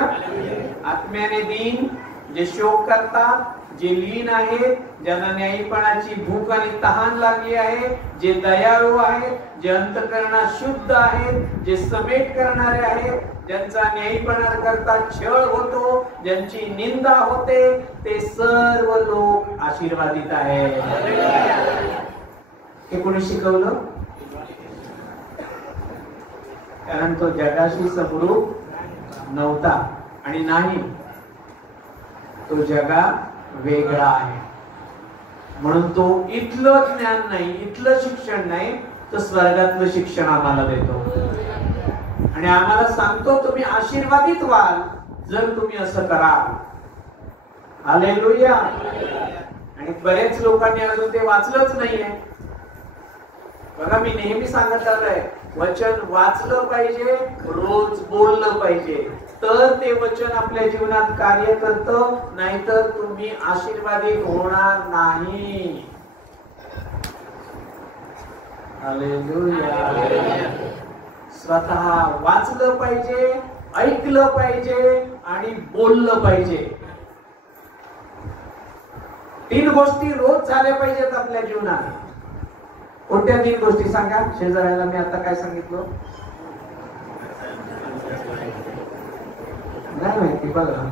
आत्म्याने दीन, जे शोक करतात, जे लीन आहेत, ज्यांना न्यायीपणाची भूक आणि तहान लागली आहे, जे दयाळू आहेत, जे अंतःकरणात शुद्ध आहेत, जे समेट करणारे आहेत, ज्यांचा न्यायीपणा करता छळ होतो, ज्यांची निंदा होते, ते सर्व लोक आशीर्वादित आहेत. हे कोणी शिकवलं? कारण तो जगाशी समरूप नव्हता आणि नाही, तो जगा वेगळा आहे. म्हणून तो इथलं ज्ञान नाही, इथलं शिक्षण नाही, तर स्वर्गातलं शिक्षण आम्हाला देतो आणि आम्हाला सांगतो तुम्ही आशीर्वादित व्हाल जर तुम्ही असं कराल. हालेलुया. आणि बरेच लोकांनी अजून ते वाचलंच नाहीये. बघा, मी नेहमी सांगत आलोय, वचन वाचलं पाहिजे, रोज बोललं पाहिजे, तर ते वचन आपल्या जीवनात कार्य करतं. नाहीतर तुम्ही आशीर्वादित होणार नाही. हालेलुया. स्वतः वाचलं पाहिजे, ऐकलं पाहिजे आणि बोललं पाहिजे. 3 गोष्टी रोज झाल्या पाहिजेत आपल्या जीवनात. कोणत्या 3 गोष्टी सांगा? शेजाऱ्याला मी आता काय सांगितलं नाही माहिती. बघा,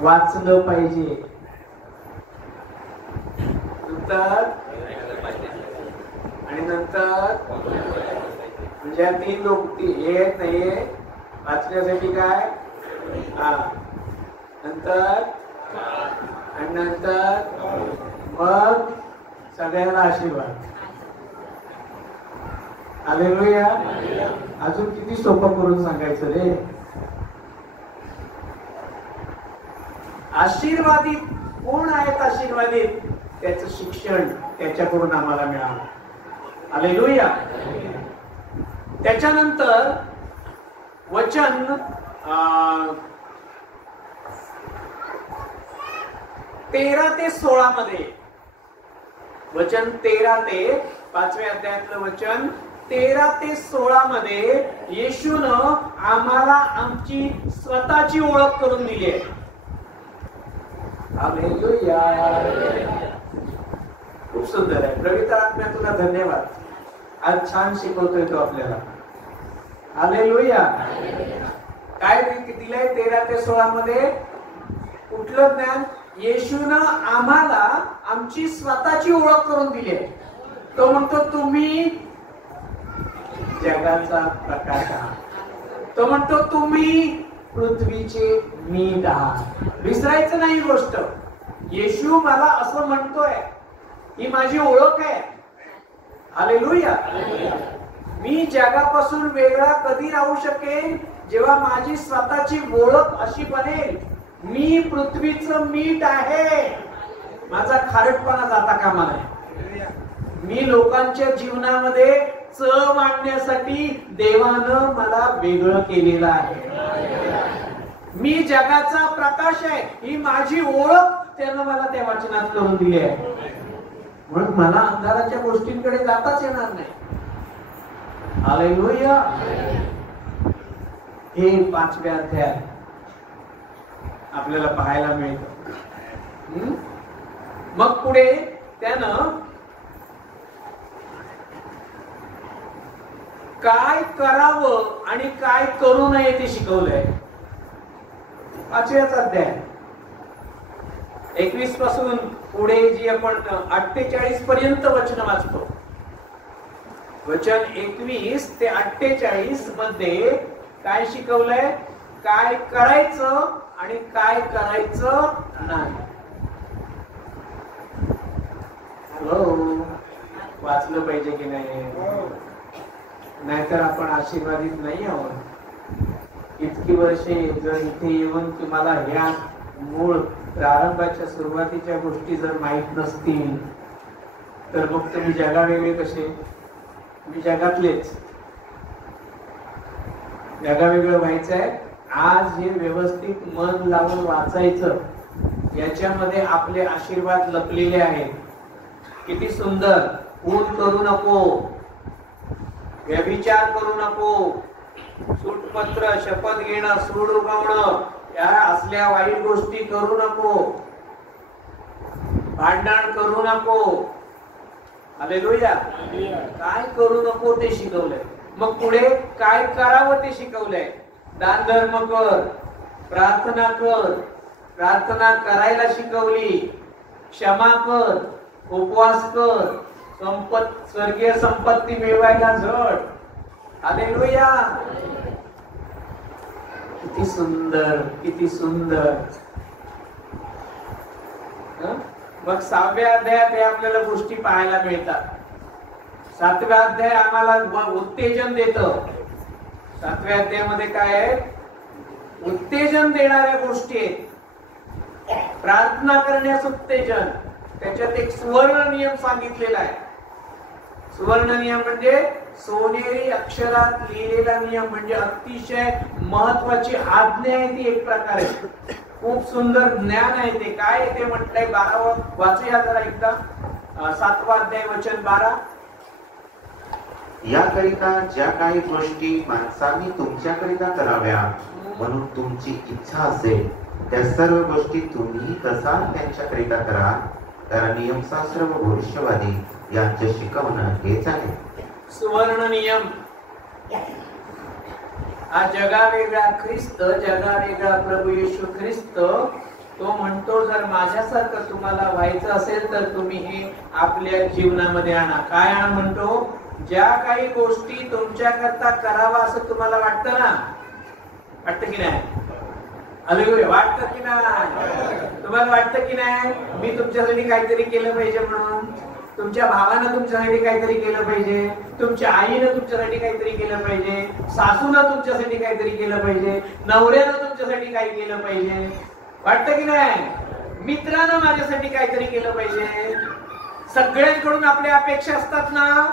वाचलं पाहिजे, नंतर आणि नंतर म्हणजे 3 गोष्टी येत नाहीये वाचण्यासाठी. काय? नंतर आणि नंतर मग सगळ्यांना आशीर्वाद. हालेलुया. अजून किती सोपं करून सांगायचं रे. आशीर्वादित कोण आहेत? आशीर्वादित त्याचं शिक्षण त्याच्याकडून आम्हाला मिळालं. हालेलुया. त्याच्यानंतर वचन 13 ते 16 मध्ये, वचन 13 ते 5व्या अध्यायातलं वचन 13 ते 16 मध्ये येशूनं आम्हाला आमची स्वतःची ओळख करून दिली आहे. हालेलुया. खूप सुंदर आहे. पवित्र आत्म्या तुला धन्यवाद, आज छान शिकवतोय तो आपल्याला. हालेलुया. काय दिलंय 13 ते 16 मध्ये? कुठलं ज्ञान? येशूनं आम्हाला आमची स्वतःची ओळख करून दिली आहे. तो म्हणतो तुम्ही जगाचा प्रकाश आहात. तो म्हणतो तुम्ही पृथ्वीचे मीठ आहात. विसरायचं नाही गोष्ट. येशू मला असं म्हणतोय, ही माझी ओळख आहे. हालेलुया. मी जगापासून वेगळा कधी राहू शकेन? जेव्हा माझी स्वतःची ओळख अशी बनेल, मी पृथ्वीचं मीठ आहे. माझा खारटपणा जाता कामा नये. मी लोकांच्या जीवनामध्ये चव आणण्यासाठी देवानं मला वेगळं केलेलं आहे. मी जगाचा प्रकाश आहे, ही माझी ओळख त्यानं मला त्या वचनात करून दिली आहे. म्हणून मला अंधाराच्या गोष्टींकडे जाताच येणार नाही. हालेलुया. हे 5व्या अध्यायात आपल्याला पाहायला मिळतं. मग पुढे त्यानं काय करावं आणि काय करू नये ते शिकवलंय. 5व्या अध्याय 21 पासून पुढे जी आपण 48 पर्यंत वचन वाचतो, वचन 21 ते 48 मध्ये काय शिकवलंय? काय करायचं आणि काय करायचं नाही. वाचलं पाहिजे की नाही? नाहीतर आपण आशीर्वादित नाही आहोत. इतकी वर्षे जर इथे येऊन तुम्हाला ह्या मूळ प्रारंभाच्या सुरुवातीच्या गोष्टी जर माहित नसतील, तर मग तुम्ही जगावेगळे कसे? मी जगातलेच. जगावेगळं व्हायचंय. आज हे व्यवस्थित मन लावून वाचायचं. याच्यामध्ये आपले आशीर्वाद लपलेले आहेत. किती सुंदर. खून करू नको, व्यभिचार करू नको, सूटपत्र, शपथ घेणं, सूड उगवणं, या असल्या वाईट गोष्टी करू नको, भांडण करू नको. हालेलुया. काय करू नको ते शिकवलंय. मग पुढे काय करावं ते शिकवलंय. दान धर्म कर, प्रार्थना कर, प्रार्थना करायला शिकवली, क्षमा कर, उपवास कर, स्वर्गीय संपत्ती मिळवायला झट. हालेलुया. किती सुंदर, किती सुंदर. मग 6व्या अध्यायात हे आपल्याला गोष्टी पाहायला मिळतात. 7व्या अध्याय आम्हाला उत्तेजन देतं. 7व्या अध्यायामध्ये काय आहे? उत्तेजन देणाऱ्या गोष्टी आहेत. प्रार्थना करण्यास उत्तेजन. त्याच्यात एक सुवर्ण नियम सांगितलेला आहे. सुवर्ण नियम म्हणजे सोनेरी अक्षरात लिहिलेला नियम, म्हणजे अतिशय महत्वाची आज्ञा आहे ती. एक प्रकारे खूप सुंदर ज्ञान आहे ते. काय ते म्हटलंय? 12वं वाचूया जरा एकदा. 7वा अध्याय वचन 12. याकरिता ज्या काही गोष्टी माणसांनी तुमच्याकरिता कराव्या म्हणून तुमची इच्छा असेल, त्या सर्व गोष्टी तुम्ही तसा त्यांच्याकरिता करा, कारण नियमशास्त्र व भविष्यवाणी यांचे शिकवणं हेच आहे. सुवर्ण नियम. हा जगावेगळा ख्रिस्त, जगावेगळा प्रभू येशू ख्रिस्त, तो म्हणतो जर माझ्यासारखं तुम्हाला व्हायचं असेल तर तुम्ही हे आपल्या जीवनामध्ये आणा. काय आणा म्हणतो? ज्या काही गोष्टी तुमच्याकरता करावा असं तुम्हाला वाटतं ना, वाटतं की नाही? हालेलुया. वाटतं की नाही? तुम्हाला वाटतं की नाही मी तुमच्यासाठी काहीतरी केलं पाहिजे म्हणून? तुमच्या भावानं तुमच्यासाठी काहीतरी केलं पाहिजे, तुमच्या आईनं तुमच्यासाठी काहीतरी केलं पाहिजे, सासूनं तुमच्यासाठी काहीतरी केलं पाहिजे, नवऱ्यानं तुमच्यासाठी काही केलं पाहिजे. वाटतं की नाही? मित्रानं माझ्यासाठी काहीतरी केलं पाहिजे. सगळ्यांकडून आपल्या अपेक्षा असतात ना.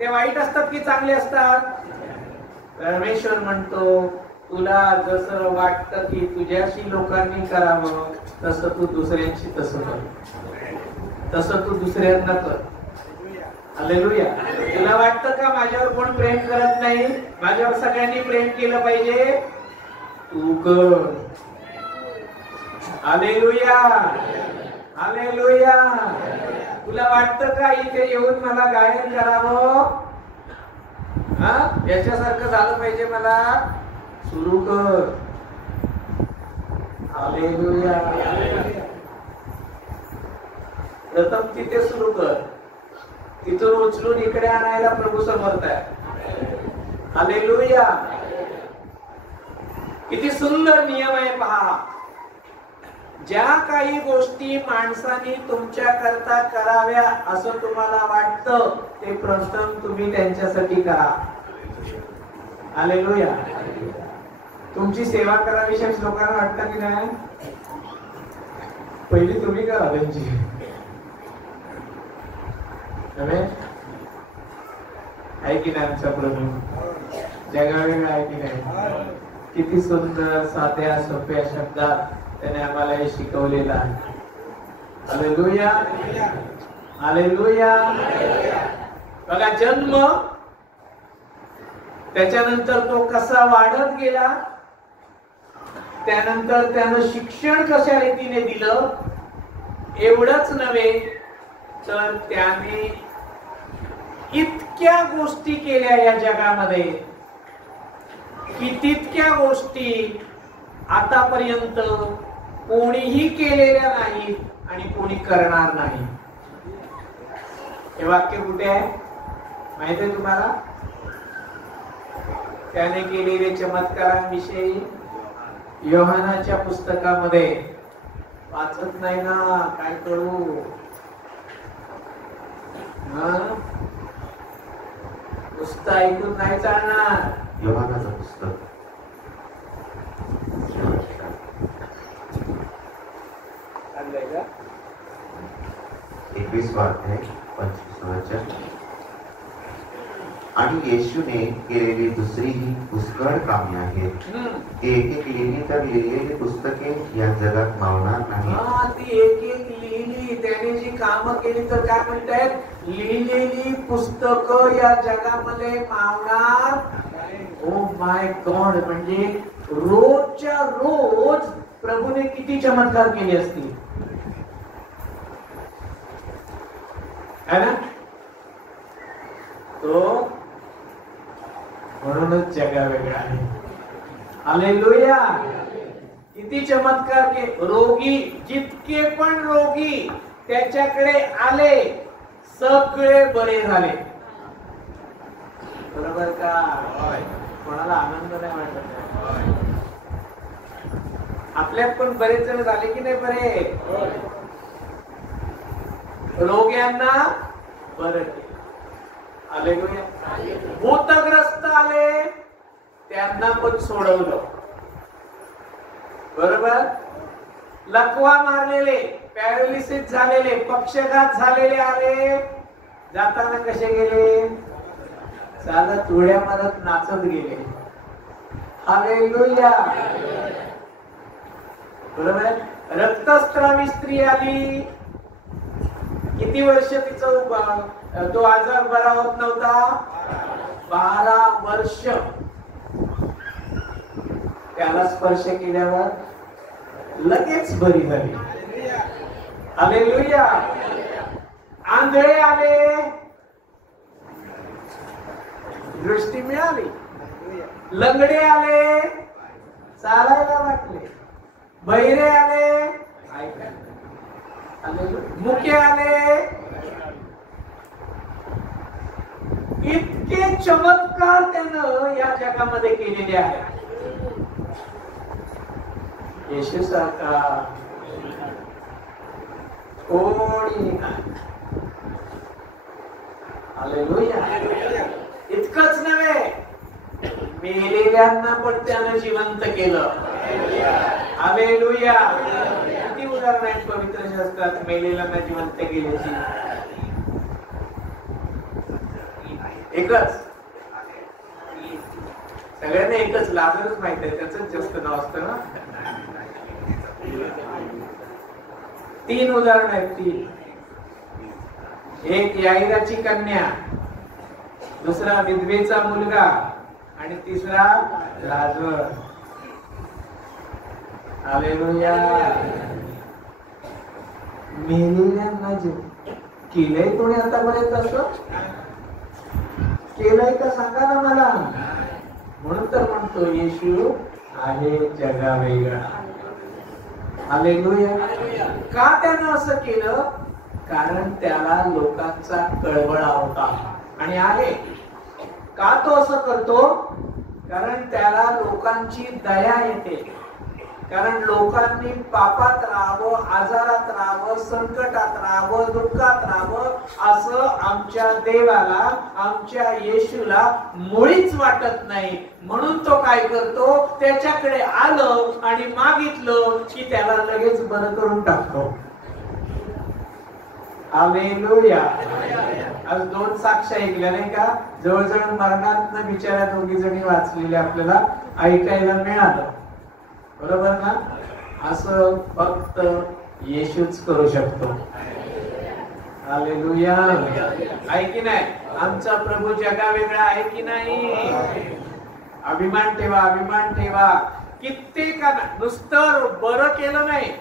ते वाईट असतात की चांगले असतात? परमेश्वर म्हणतो तुला जसं वाटतं की तुझ्याशी लोकांनी करावं तसं तू दुसऱ्यांशी तसं कर, तसं तू दुसऱ्यांना कर. हालेलुया. तुला वाटतं का माझ्यावर कोण प्रेम करत नाही, माझ्यावर सगळ्यांनी प्रेम केलं पाहिजे, तू कर. हालेलुया. हालेलुया. तुला वाटतं का इथे येऊन मला गायन करावं, याच्यासारखं झालं पाहिजे मला, सुरू कर. हालेलुया. प्रथम तिथे सुरू कर, तिथून उचलून इकडे आणायला प्रभू समर्थ आहे. हालेलुया. किती सुंदर नियम आहे पहा. ज्या काही गोष्टी माणसाने तुमच्या करता कराव्या असं तुम्हाला वाटतं ते प्रथम तुम्ही त्यांच्यासाठी करा. हालेलुया. तुमची सेवा कराविषयी लोकांना वाटतं की नाही, पहिली तुम्ही करा त्यांची. आहे की नाही आमचा प्रभू, जगावेगळा आहे की नाही. किती सुंदर साध्या सोप्या शब्दात त्याने आम्हाला हे शिकवलेलं आहे. हालेलुया. हालेलुया. बघा, जन्म, त्याच्यानंतर तो कसा वाढत गेला, त्यानंतर त्यानं शिक्षण कशा रीतीने दिलं, एवढंच नव्हे तर त्याने इतक्या गोष्टी केल्या या जगामध्ये की तितक्या गोष्टी आतापर्यंत कोणीही केलेल्या नाहीत आणि कोणी करणार नाही. हे वाक्य कुठे आहे माहिती आहे तुम्हाला? त्याने केलेले चमत्कारांविषयी योहानाच्या पुस्तकामध्ये वाचत नाही ना, काय करू? पुस्तक ऐकून नाही चालणार. योहानाचं पुस्तक 21 अध्याय 25 वचन. आणि येशूने केलेली दुसरी ही पुष्कळ कामे आहेत, ती एक एक लिहिली तर लिहिलेली पुस्तके या जगात मावणार नाही. ती एक एक लिहिली, त्याने जी कामं केली तर काय म्हणतायत, लिहिलेली पुस्तकं या जगामध्ये मावणार. Oh my God. म्हणजे रोजच्या रोज प्रभूने किती चमत्कार केले असतील, है ना? तो म्हणूनच जगा वेगळा आहे. हालेलुया. किती चमत्कार के. रोगी, जितके पण रोगी त्याच्याकडे आले सगळे बरे झाले. बरोबर का? कोणाला आनंद नाही वाटत? आपल्यात पण बरेच जण झाले की नाही बरे? रोग्यांना बरं केलं. हालेलुया. भूतग्रस्त आले, त्यांना पण सोडवलं. बरोबर. लकवा मारलेले, पॅरालिसिस झालेले, पक्षघात झालेले आले, जाताना कसे गेले? चालत उड्या मारत नाचत गेले. हालेलुया. बरोबर. रक्तस्रावी स्त्री आली, किती वर्ष तिचं तो आजार बरा होत नव्हता? 12 वर्ष. त्याला स्पर्श केल्यावर लगेच बरी झाली. हालेलुया. आंधळे आले, दृष्टी मिळाली. लंगडे आले, चालायला वाटले. बहिरे आले, ऐकायला. मुके आले. इतके चमत्कार त्यानं या जगामध्ये केलेले आहेत. येशू सारखा कोणी नाही. हालेलुया. इतकंच नव्हे, मेलेल्यांना पण त्यानं जिवंत केलं. हालेलुया. किती उदाहरण आहेत पवित्र शास्त्रात मेलेल्यांना जिवंत केल्याची. एकच सगळ्यांना एकच लाजरच माहित आहे, त्याच जास्त नाव असतं ना. 3 उदाहरण आहेत. 3. एक याईराची कन्या, दुसरा विधवेचा मुलगा आणि तिसरा लाजर. हालेलुया. मेलेल्यांना जे केलंय कोणी आतापर्यंत असं केलंय का सांगा ना मला. म्हणून तर म्हणतो येशू आहे जगा वेगळा. हालेलुया. का त्यानं असं केलं? कारण त्याला लोकांचा कळवळा होता आणि आहे. का तो असं करतो? कारण त्याला लोकांची दया येते. कारण लोकांनी पापात राहावं, आजारात राहावं, संकटात राहावं, दुःखात राहावं असं आमच्या देवाला, आमच्या येशूला मुळीच वाटत नाही. म्हणून तो काय करतो? त्याच्याकडे आलं आणि मागितलं की त्याला लगेच बरं करून टाकतो. हालेलुया. आज 2 साक्ष ऐकल्या नाही का? जवळजवळ मरणातनं बिचाऱ्या 2 जणी वाचलेल्या आपल्याला ऐकायला मिळालं. बरोबर ना? असं फक्त येशूच करू शकतो. हालेलुया. आहे की नाही? आमचा प्रभू जगा वेगळा आहे की नाही? अभिमान ठेवा, अभिमान ठेवा. कित्येकांना नुसतं बरं केलं नाही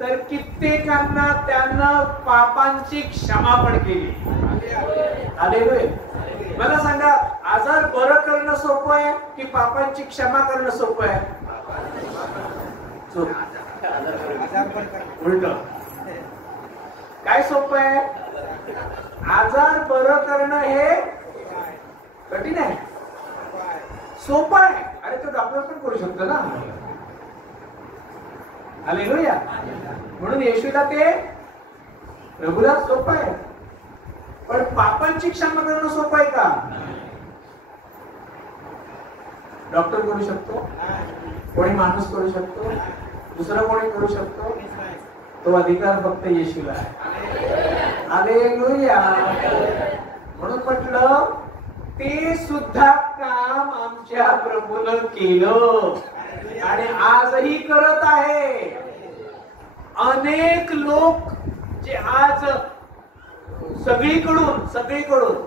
तर कित्येकांना त्यानं पापांची क्षमा पण केली. हालेलुया. मला सांगा, आजार बरं करणं सोपं आहे की पापांची क्षमा करणं सोपं आहे? उलट. काय सोपं आहे? आजार बरं करणं हे कठीण आहे. सोपं आहे. अरे तो डॉक्टर पण करू शकतो ना. हालेलुया. म्हणून येशूला ते प्रभूला सोपं आहे. पण पापांची क्षमा करणं सोपं आहे का? डॉक्टर करू शकतो? कोणी माणूस करू शकतो? दुसरं कोणी करू शकतो? तो अधिकार फक्त येशूला आहे. हालेलुया. म्हणून म्हटलं ते सुद्धा काम आमच्या प्रभूनं केलं आणि आजही करत आहे. अनेक लोक जे आज सगळीकडून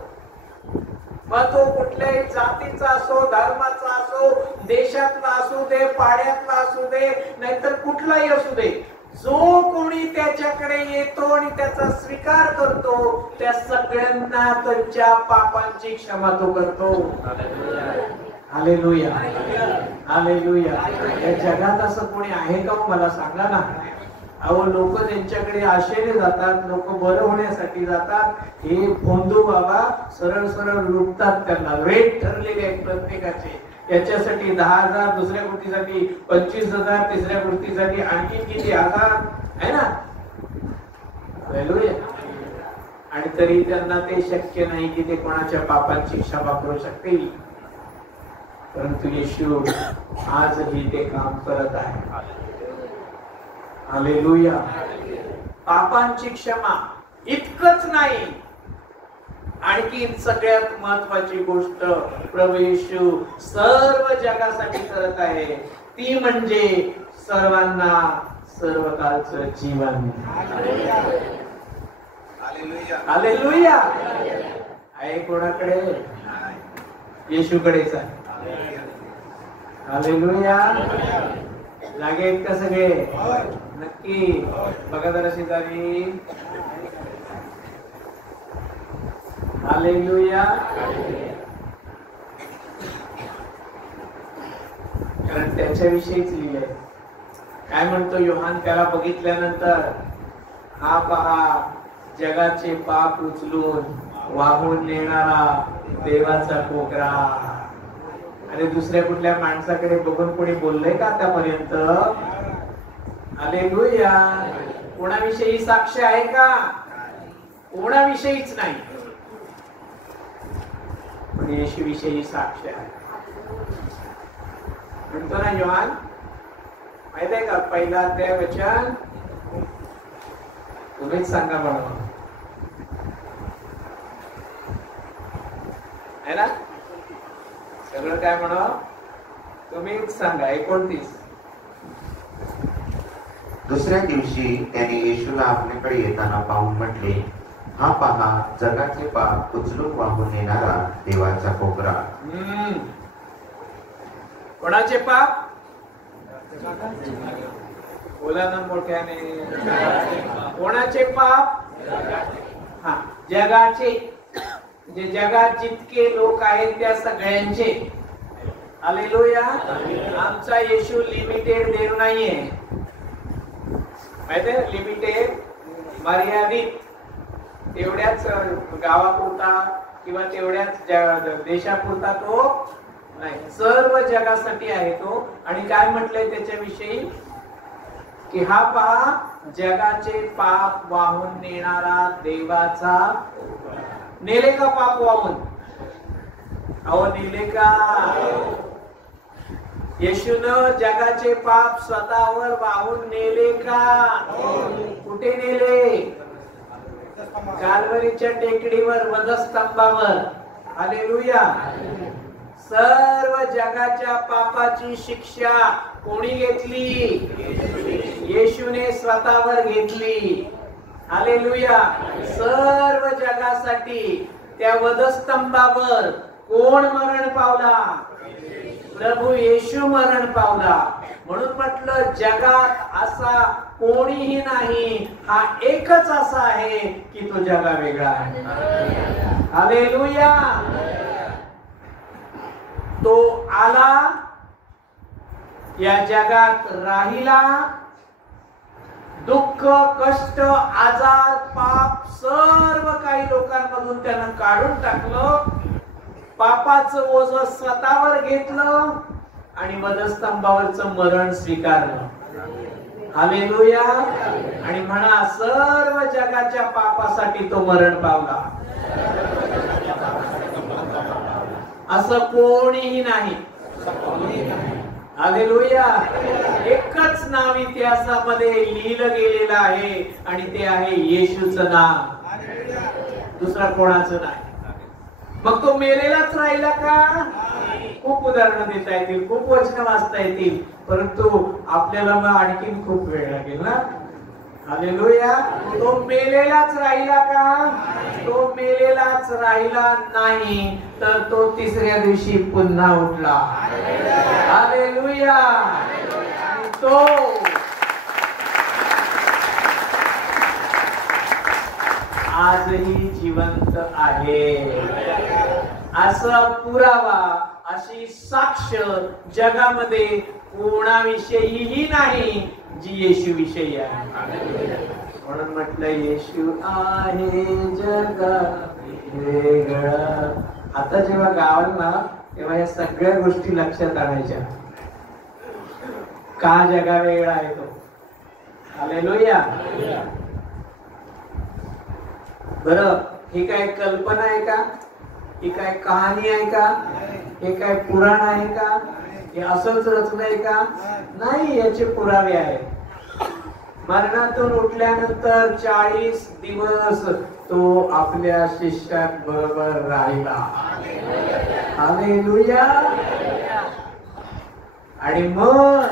मग तो कुठल्याही जातीचा असो, धर्माचा असो, देशातला असू दे, पाड्यातला असू दे, नाहीतर कुठलाही असू दे, जो कोणी त्याच्याकडे येतो आणि त्याचा स्वीकार करतो त्या सगळ्यांना त्यांच्या पापांची क्षमा तो करतो. हालेलुया. हालेलुया. या जगात असं कोणी आहे का? मला सांगा ना. अहो, लोक त्यांच्याकडे आशेने जातात, लोक बरं होण्यासाठी जातात. हे भोंदू बाबा सरळ सरळ लुटतात. त्यांना रेट ठरलेले आहेत प्रत्येकाचे. याच्यासाठी 10,000, दुसऱ्या गोष्टीसाठी 25,000, तिसऱ्या गोष्टीसाठी आणखी किती 1000 आहे ना. हालेलुया. आणि तरी त्यांना ते शक्य नाही की ते कोणाच्या पापांची क्षमा करू शकतील. परंतु येशू आजही ते काम करत आहे. हालेलुया. पापांची क्षमा इतकंच नाही, आणखी सगळ्यात महत्वाची गोष्ट प्रभू येशू सर्व जगासाठी करत आहे. ती म्हणजे सर्वांना सर्वकाळचं जीवन. हालेलुया. आहे कोणाकडे? येशूकडेच आहे. हालेलुया. जागे आहेत का सगळे? नक्की. बघा जरा शेजारी. हालेलुया. कारण त्याच्याविषयीच लिहिलंय. काय म्हणतो योहान त्याला बघितल्यानंतर? हा पहा, जगाचे पाप उचलून वाहून नेणारा देवाचा कोकरा. आणि दुसऱ्या कुठल्या माणसाकडे बघून कोणी बोललंय का आतापर्यंत? हालेलुया. कोणाविषयी साक्ष आहे का? कोणाविषयीच नाही. पण येशूविषयी साक्ष आहे. म्हणतो ना योहान, माहित आहे का? 1 अध्याय वचन तुम्हीच सांगा मला, आहे ना? सगळं काय म्हणा? तुम्ही सांगा 29. दुसऱ्या दिवशी त्याने येशूला आपल्याकडे येताना पाहून म्हटले, हा पहा, जगाचे पाप उचलून वाहून नेणारा देवाचा कोपरा. कोणाचे पाप? बोला ना मोठ्याने. कोणाचे पाप? हा, जगाचे. म्हणजे जगात जितके लोक आहेत त्या सगळ्यांचे. हालेलुया. आमचा येशू लिमिटेड देव नाहीये, माहिती आहे? लिमिटेड, मर्यादित, तेवढ्याच गावापुरता किंवा तेवढ्याच देशापुरता तो नाही, सर्व जगासाठी आहे तो. आणि काय म्हटलंय त्याच्याविषयी? की हा पहा, जगाचे पाप वाहून नेणारा देवाचा. नेले का पाप वाहून? अहो नेले का? येशूनं जगाचे पाप स्वतःवर वाहून नेले का? कुठे नेले? काल्वरीच्या टेकडीवर, वधस्तंभावर. हालेलुया. सर्व जगाच्या पापाची शिक्षा कोणी घेतली? येशूने स्वतःवर घेतली. हालेलुया. सर्व जगासाठी त्या वधस्तंभावर कोण मरण पावला? प्रभू येशू मरण पावला. म्हणून म्हटलं, जगात असा कोणीही नाही, हा एकच असा आहे की तो जगा वेगळा आहे. हालेलुया. तो आला, या जगात राहिला, दुःख, कष्ट, आजार, पाप सर्व काही लोकांमधून त्यानं काढून टाकलं. पापाचं ओझ स्वतःवर घेतलं आणि वधस्तंभावरचं मरण स्वीकारलं. हालेलुया. आणि म्हणा, सर्व जगाच्या पापासाठी तो मरण पावला. असं कोणीही नाही. हालेलुया. एकच नाव इतिहासामध्ये लिहिलं गेलेलं आहे आणि ते आहे येशूचं नाव. दुसरा कोणाचं नाही. मग तो मेलेलाच राहिला का? खूप उदाहरणं देता येतील, खूप वचनं वाचता येतील, परंतु आपल्याला मग आणखीन खूप वेळ लागेल ना. हालेलुया. तो मेलेलाच राहिला का? तो मेलेलाच राहिला नाही, तर तो तिसऱ्या दिवशी पुन्हा उठला. हालेलुया. तो आजही जिवंत आहे, असा पुरावा, अशी साक्ष जगामध्ये कोणाविषयीही नाही जी येशू विषयी आहे. म्हणून म्हटलं, येशू आहे जगात वेगळा. आता जेव्हा गावाला ना, तेव्हा या सगळ्या गोष्टी लक्षात आणायच्या. का जगा वेगळा आहे तो? हालेलुया. बरं, ही काय कल्पना आहे का? ही काय कहाणी आहे का? हे काय पुराण आहे का? हे असंच रचलंय का? नाही, याचे पुरावे आहेत. मरणातून उठल्यानंतर 40 दिवस तो आपल्या शिष्याबरोबर राहिला. हालेलुया. आणि मग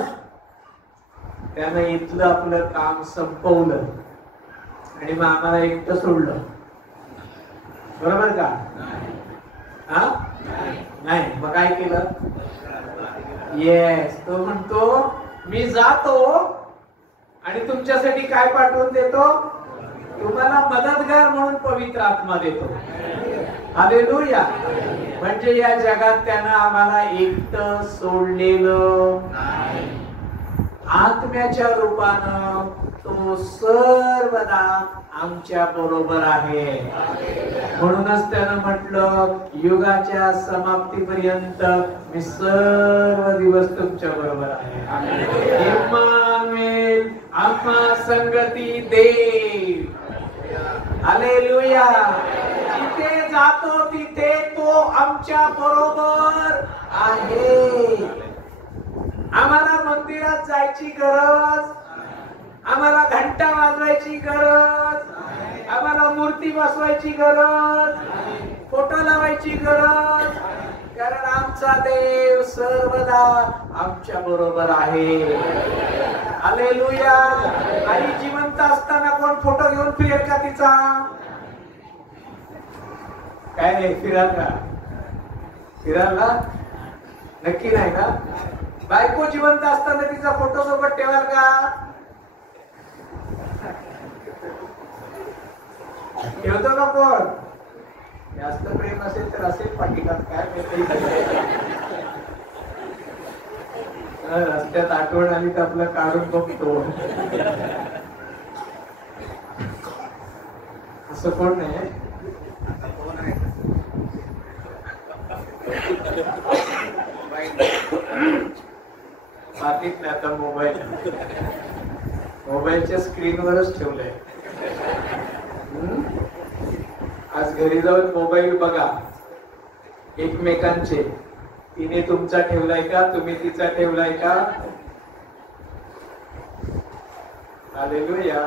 त्यानं इथलं आपलं काम संपवलं आणि मग आम्हाला एकटं सोडलं. बरोबर का? हा, नाही. मग काय केलं? येस, तो म्हणतो, मी जातो आणि तुमच्यासाठी काय पाठवून देतो? तुम्हाला मदतगार म्हणून पवित्र आत्मा देतो. हालेलुया. म्हणजे या जगात त्यानं आम्हाला एकटं सोडलेलं नाही. आत्म्याच्या रूपानं तो सर्वदा आमच्या बरोबर आहे. म्हणूनच त्यानं म्हटलं, युगाच्या समाप्तीपर्यंत मी सर्व दिवस तुमच्या बरोबर आहे. इम्मानुएल, आम्हा संगती दे. हालेलुया. जिथे जातो तिथे तो आमच्या बरोबर आहे. आम्हाला मंदिरात जायची गरज, आम्हाला घंटा वाजवायची गरज, आम्हाला मूर्ती बसवायची गरज, फोटो लावायची गरज, कारण आमचा देव सर्वदा आमच्या बरोबर आहे. हालेलुया. आई जिवंत असताना कोण फोटो घेऊन फिरेल का तिचा? काय नाही, फिराल का? फिराल ना? नक्की नाही ना? बायको जिवंत असताना तिचा फोटो सोबत ठेवाल का? ठेवतो ना कोण? जास्त प्रेम असेल तर असेल पाठीकात, काय रस्त्यात आठवण आली तर आपलं काढून बघतो. असं कोण नाही. बाकीत नाही आता मोबाईलच्या स्क्रीनवरच ठेवलंय. आज घरी जाऊन मोबाईल बघा एकमेकांचे. तिने तुमचा ठेवलाय का? तुम्ही तिचा ठेवलाय का? हालेलुया.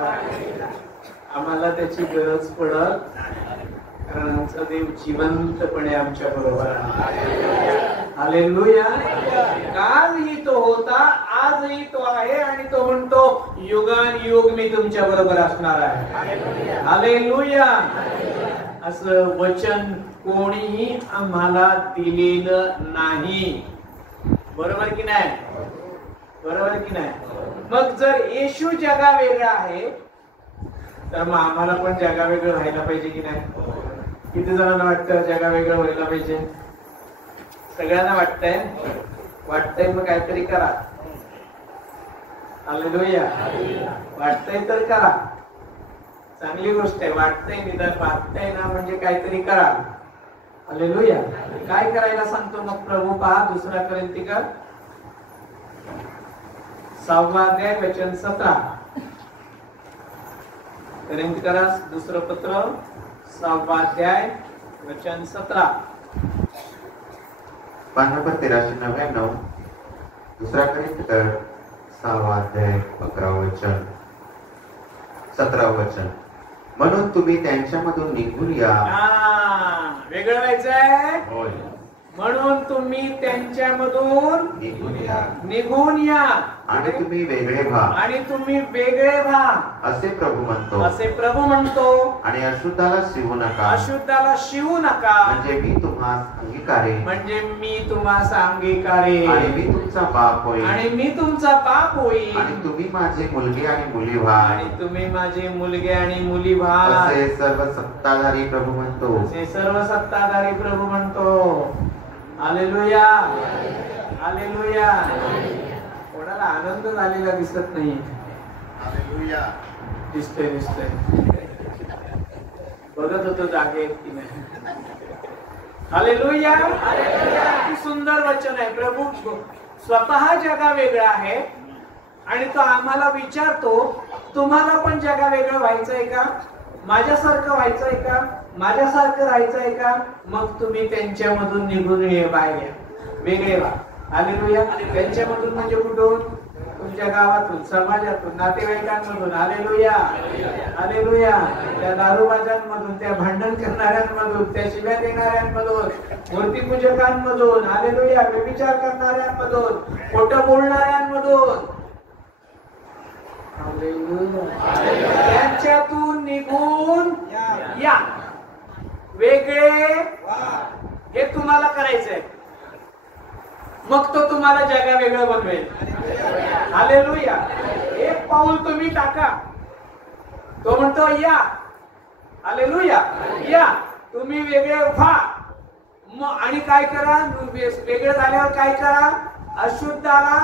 आम्हाला त्याची गरज पडत, कारण आमचा देव जिवंतपणे आमच्या बरोबर आहे. हालेलुया. कालही तो होता, आजही तो आहे, आणि तो म्हणतो युगानुयुग मी तुमच्या बरोबर असणार आहे. हालेलुया. असं वचन कोणीही आम्हाला दिलेलं नाही. बरोबर की नाही? बरोबर की नाही? मग जर येशू जगा वेगळा आहे तर मग आम्हाला पण जगा वेगळं व्हायला पाहिजे की नाही? किती जणांना वाटतं जगा वेगळं व्हायला पाहिजे? सगळ्यांना वाटतंय मग काहीतरी करा. हालेलुया. वाटतंय तर करा. चांगली गोष्ट आहे. वाटतंय, निदान वाटतंय ना, म्हणजे काहीतरी करा. हालेलुया. काय करायला सांगतो मग प्रभू? पहा 2 कोरिंथिकर 6 अध्याय वचन 17. कोरिंथिकरास 2 पत्र 6 अध्याय वचन 17. पानापर 1399. 2 कोरिंथिकर 6 अध्याय 11 वचन 17 वचन. म्हणून तुम्ही त्यांच्यामधून निघून या. वेगळं व्हायचंय. होय. म्हणून तुम्ही त्यांच्यामधून निघून या आणि तुम्ही वेगळे व्हा. आणि तुम्ही वेगळे व्हा असे प्रभू म्हणतो. असे प्रभू म्हणतो. आणि अशुद्धाला शिवू नका. अशुद्धाला शिवू नका. म्हणजे मी तुम्हास अंगीकारे. म्हणजे मी तुम्हास अंगीकारे. आणि मी तुमचा बाप होईल. आणि मी तुमचा बाप होईल. आणि तुम्ही माझे मुलगे आणि मुली व्हा. आणि तुम्ही माझे मुलगे आणि मुली व्हा. असे सर्व सत्ताधारी प्रभू म्हणतो. असे सर्व सत्ताधारी प्रभू म्हणतो. हालेलुया. हालेलुया. कोणाला आनंद झालेला दिसत नाही? हालेलुया. दिसतोय. बघत होतो जागे की नाही. हालेलुया. किती सुंदर वचन आहे. प्रभू स्वतः जगा वेगळा आहे आणि तो आम्हाला विचारतो, तुम्हाला पण जगा वेगळं व्हायचंय का? माझ्यासारखं व्हायचंय का? माझ्यासारखं राहायचंय का? मग तुम्ही त्यांच्यामधून निघून बाहेर या, वेगळे व्हा. हालेलुया. त्यांच्यामधून म्हणजे कुठून? तुमच्या गावातून, समाजातून, नातेवाईकांमधून. हालेलुया. हालेलुया. त्या दारूबाजांमधून, त्या भांडण करणाऱ्यांमधून, त्या शिव्या देणाऱ्यांमधून, मूर्तीपूजकांमधून. हालेलुया. व्यभिचार करणाऱ्यांमधून, खोटं बोलणाऱ्यांमधून. त्यांच्यातून निघून या, वेगळे. हे तुम्हाला करायचंय. मग तो तुम्हाला जगा वेगळं बनवेल. हालेलुया. एक पाऊल तुम्ही टाका. तो म्हणतो या. हालेलुया. या, तुम्ही वेगळे व्हा. आणि काय करा? वेगळे झाल्यावर काय करा? अशुद्धाला.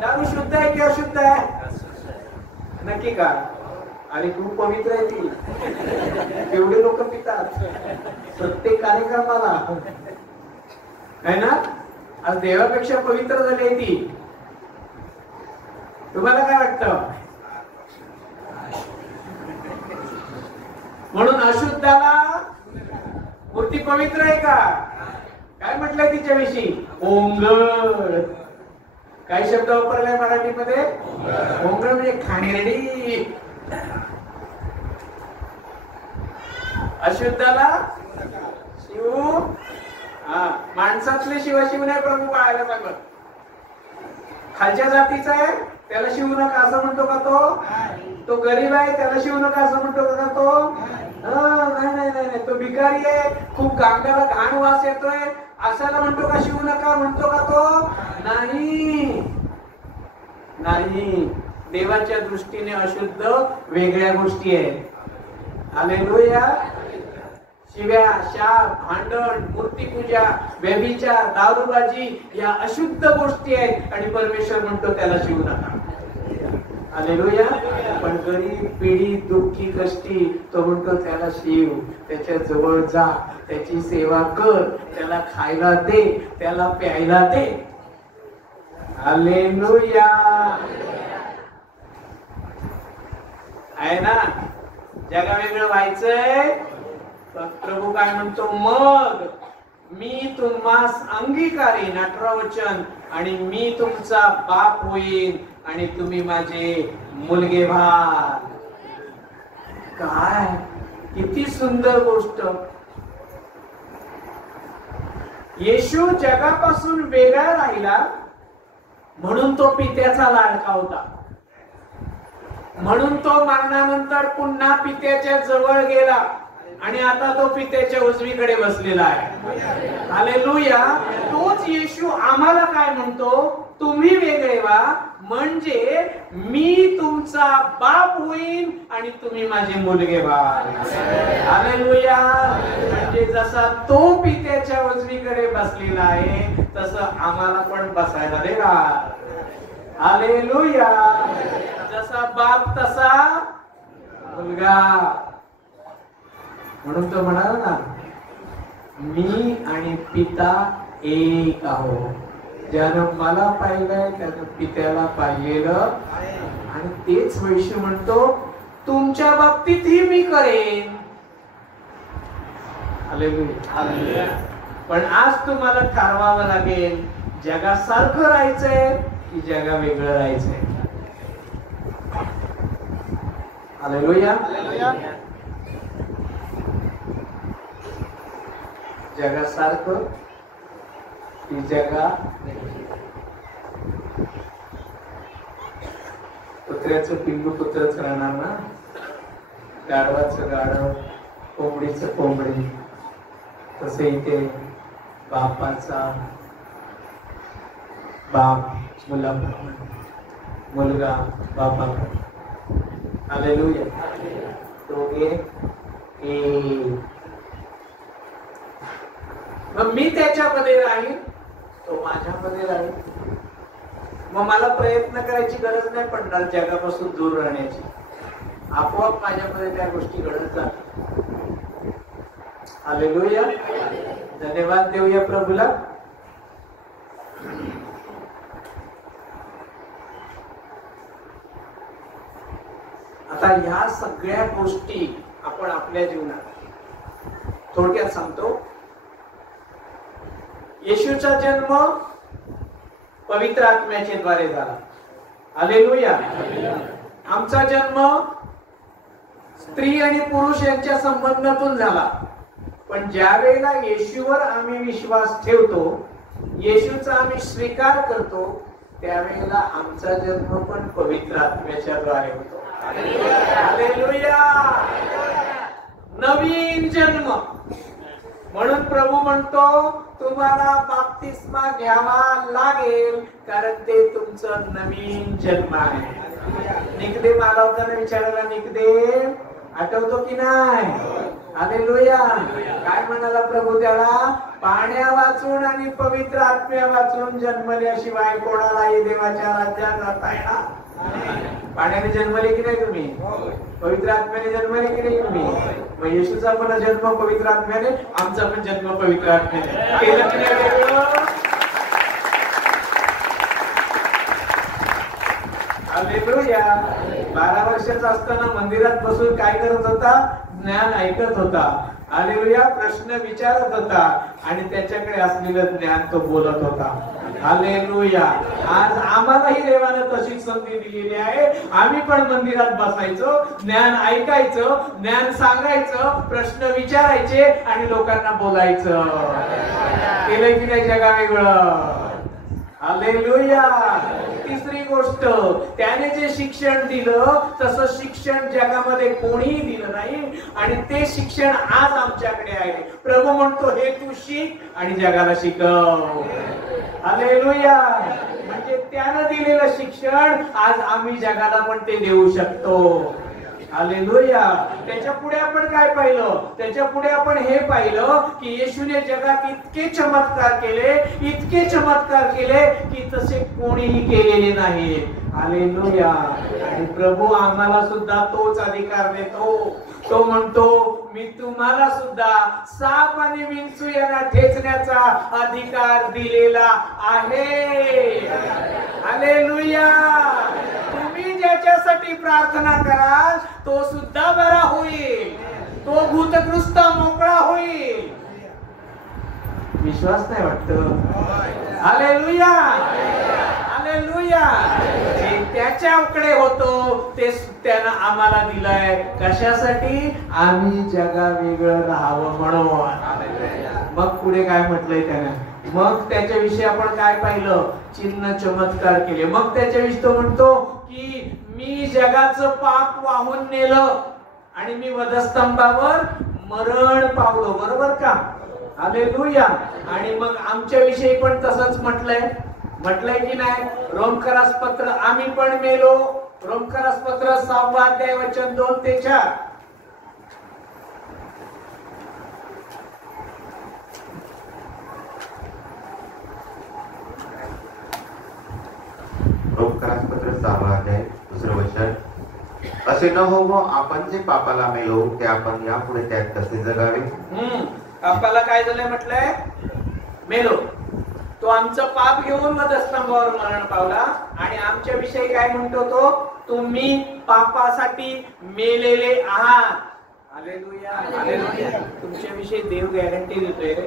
दारू शुद्ध आहे की अशुद्ध आहे? नक्की का? आणि खूप पवित्र आहे ती. एवढे लोक पितात प्रत्येक कार्यक्रमाला, आहे ना? आज देवापेक्षा पवित्र झाली ती. तुम्हाला काय वाटतं? म्हणून अशुद्धाला मूर्ती पवित्र आहे का? काय म्हटलंय तिच्याविषयी? ओंगळ. काय शब्द वापरलाय मराठीमध्ये? ओंगळ म्हणजे खाणेरडी. अशुद्धाला शिवू. माणसातले शिवाशिव नाही प्रभू पाहायला सांगत. खालच्या जातीचा आहे त्याला शिवू नका असं म्हणतो का तो गरीब आहे त्याला शिवू नका असं म्हणतो का तो? नाही नाही नाही, तो भिकारी आहे, खूप गांगाला घाण वास येतोय असाला म्हणतो का शिवू नका म्हणतो का तो? नाही नाही, देवाच्या दृष्टीने अशुद्ध वेगळ्या गोष्टी आहेत. हालेलुया. शिव्या, शाप, भांडण, मूर्तीपूजा, व्यभिचार, दारूबाजी या अशुद्ध गोष्टी आहेत आणि परमेश्वर म्हणतो त्याला शिवू नका. हालेलुया. पण गरीब, पीडित, दुःखी, कष्टी तो म्हणतो त्याला शिव, त्याच्या जवळ जा, त्याची सेवा कर, त्याला खायला दे, त्याला प्यायला दे. हालेलुया. आहे ना. जगा वेगळं व्हायचंय. प्रभू काय म्हणतो, मग मी तुम्हास अंगीकारीन, 18 वचन, आणि मी तुमचा बाप होईन आणि तुम्ही माझे मुलगे व्हाल. काय किती सुंदर गोष्ट. येशू जगापासून वेगळा राहिला म्हणून तो पित्याचा लाडका होता. म्हणून तो मरणानंतर पुन्हा पित्याच्या जवळ गेला आणि आता तो पित्याच्या उजवीकडे बसलेला आहे. हालेलुया. तोच येशू आम्हाला काय म्हणतो, तुम्ही वेगळे व्हा म्हणजे मी तुमचा बाप होईन आणि तुम्ही माझे मुलगे व्हाल. हालेलुया. म्हणजे जसा तो पित्याच्या उजवीकडे बसलेला आहे तसं आम्हाला पण बसायला देणार. हालेलुया. जसा बाप तसा मुलगा. म्हणून तो म्हणाला ना, मी आणि पिता एक आहोत. ज्यानं मला पाहिलंय त्यानं पित्याला पाहिलेलं. आणि तेच येशू म्हणतो तुमच्या बाबतीतही मी करेन. हालेलुया. पण आज तुम्हाला ठरवावं लागेल, जगासारखं राहायचंय की जगा वेगळं राहायचंय. हालेलुया. जगासारखं की जगा. कुत्र्याचं पिल्लू कुत्रच राहणार ना, गाढवाचं गाढव, कोंबडीचं कोंबडी. तसे इथे बापाचा बाप मुलाप्रमाणे, मुलगा बापाप्रमाणे. हालेलुया. दोघे एक. मग मी त्याच्यामध्ये राहील, तो माझ्यामध्ये राहील. मग मला प्रयत्न करायची गरज नाही पडणार जगापासून दूर राहण्याची. आपोआप माझ्यामध्ये त्या गोष्टी घडत जातात. हालेलुया. धन्यवाद देऊया प्रभूला. आता ह्या सगळ्या गोष्टी आपण आपल्या जीवनात थोडक्यात सांगतो. येशूचा जन्म पवित्र आत्म्याच्या द्वारे झाला. हालेलुया. आमचा जन्म स्त्री आणि पुरुष यांच्या संबंधातून झाला. पण ज्या वेळेला येशूवर आम्ही विश्वास ठेवतो, येशूचा आम्ही स्वीकार करतो, त्यावेळेला आमचा जन्म पण पवित्र आत्म्याच्या द्वारे होतो. हालेलुया. नवीन जन्म. म्हणून प्रभू म्हणतो तुम्हाला बाप्तिस्मा घ्यावा लागेल, कारण ते तुमचं नवीन जन्म आहे. निकदेम आला होता ना विचारायला, निकदेम आठवतो की नाही? हालेलुया. काय म्हणाला प्रभू त्याला? पाण्या वाचून आणि पवित्र आत्म्या वाचून जन्मल्याशिवाय कोणालाही देवाच्या राज्यात जाता येणार. पाण्याने जन्मले की नाही तुम्ही? पवित्र आत्म्याने जन्मले की नाही तुम्ही? मग येशूचा पण जन्म पवित्र आत्म्याने, आमचा पण जन्म पवित्र आत्म्याने केलं की नाही? हालेलुया. 12 वर्षाचा असताना मंदिरात बसून काय करत होता? ज्ञान ऐकत होता. हालेलुया. प्रश्न विचारत होता आणि त्याच्याकडे असलेलं ज्ञान तो बोलत होता. हालेलुया. आज आम्हालाही देवानं तशीच संधी दिलेली आहे. आम्ही पण मंदिरात बसायचो, ज्ञान ऐकायचं, ज्ञान सांगायचं, प्रश्न विचारायचे आणि लोकांना बोलायचं. केलंय की नाही जगा वेगळं? हालेलुया. तिसरी गोष्ट, त्याने जे शिक्षण दिलं तसं शिक्षण जगामध्ये कोणीही दिलं नाही आणि ते शिक्षण आज आमच्याकडे आहे. प्रभू म्हणतो हे तू शिक आणि जगाला शिकव. हालेलुया. म्हणजे त्यानं दिलेलं शिक्षण आज आम्ही जगाला पण ते देऊ शकतो. हालेलुया. त्याच्या पुढे आपण काय पाहिलं? त्याच्या पुढे आपण हे पाहिलं की येशूने जगात इतके चमत्कार केले, इतके चमत्कार केले की तसे कोणीही केलेले नाही. हालेलुया. आणि प्रभू आम्हाला सुद्धा तोच अधिकार देतो. तो म्हणतो मी तुम्हाला सुद्धा साप आणि विंचू यांना ठेचण्याचा अधिकार दिलेला आहे. हालेलुया. तुम्ही ज्याच्यासाठी प्रार्थना कराल तो सुद्धा बरा होईल, तो भूतग्रस्त मोकळा होईल. विश्वास नाही वाटत? हालेलुया. हालेलुया. जे त्याच्याकडे होतो ते त्यानं आम्हाला दिलंय. कशासाठी? आम्ही जगा वेगळं राहावं म्हणून. मग पुढे काय म्हटलंय त्यानं? मग त्याच्याविषयी आपण काय पाहिलं? चिन्ह चमत्कार केले. मग त्याच्याविषयी तो म्हणतो की मी जगाचं पाप वाहून नेलं आणि मी वधस्तंभावर मरण पावलो. बरोबर का? हालेलुया. आणि मग आमच्या विषयी पण तसंच म्हटलंय की नाही? रोमकरास पत्र आम्ही पण मेलो. रोमकरास पत्र 6 अध्याय वचन 2 ते 4. रोमकरास पत्र 6 अध्याय 2 वचन. असे न हो आपण जे पापाला मेलो ते आपण यापुढे त्यात कसे जगावे? पापाला काय झालंय म्हटलंय? मेलो. तो आमचं पाप घेऊन वधस्तंभावर मरण पावला. आणि आमच्या विषयी काय म्हणतो तो? तुम्ही पापासाठी मेलेले आहात. हालेलुया. हालेलुया. तुमच्या विषयी देव गॅरंटी देतोय.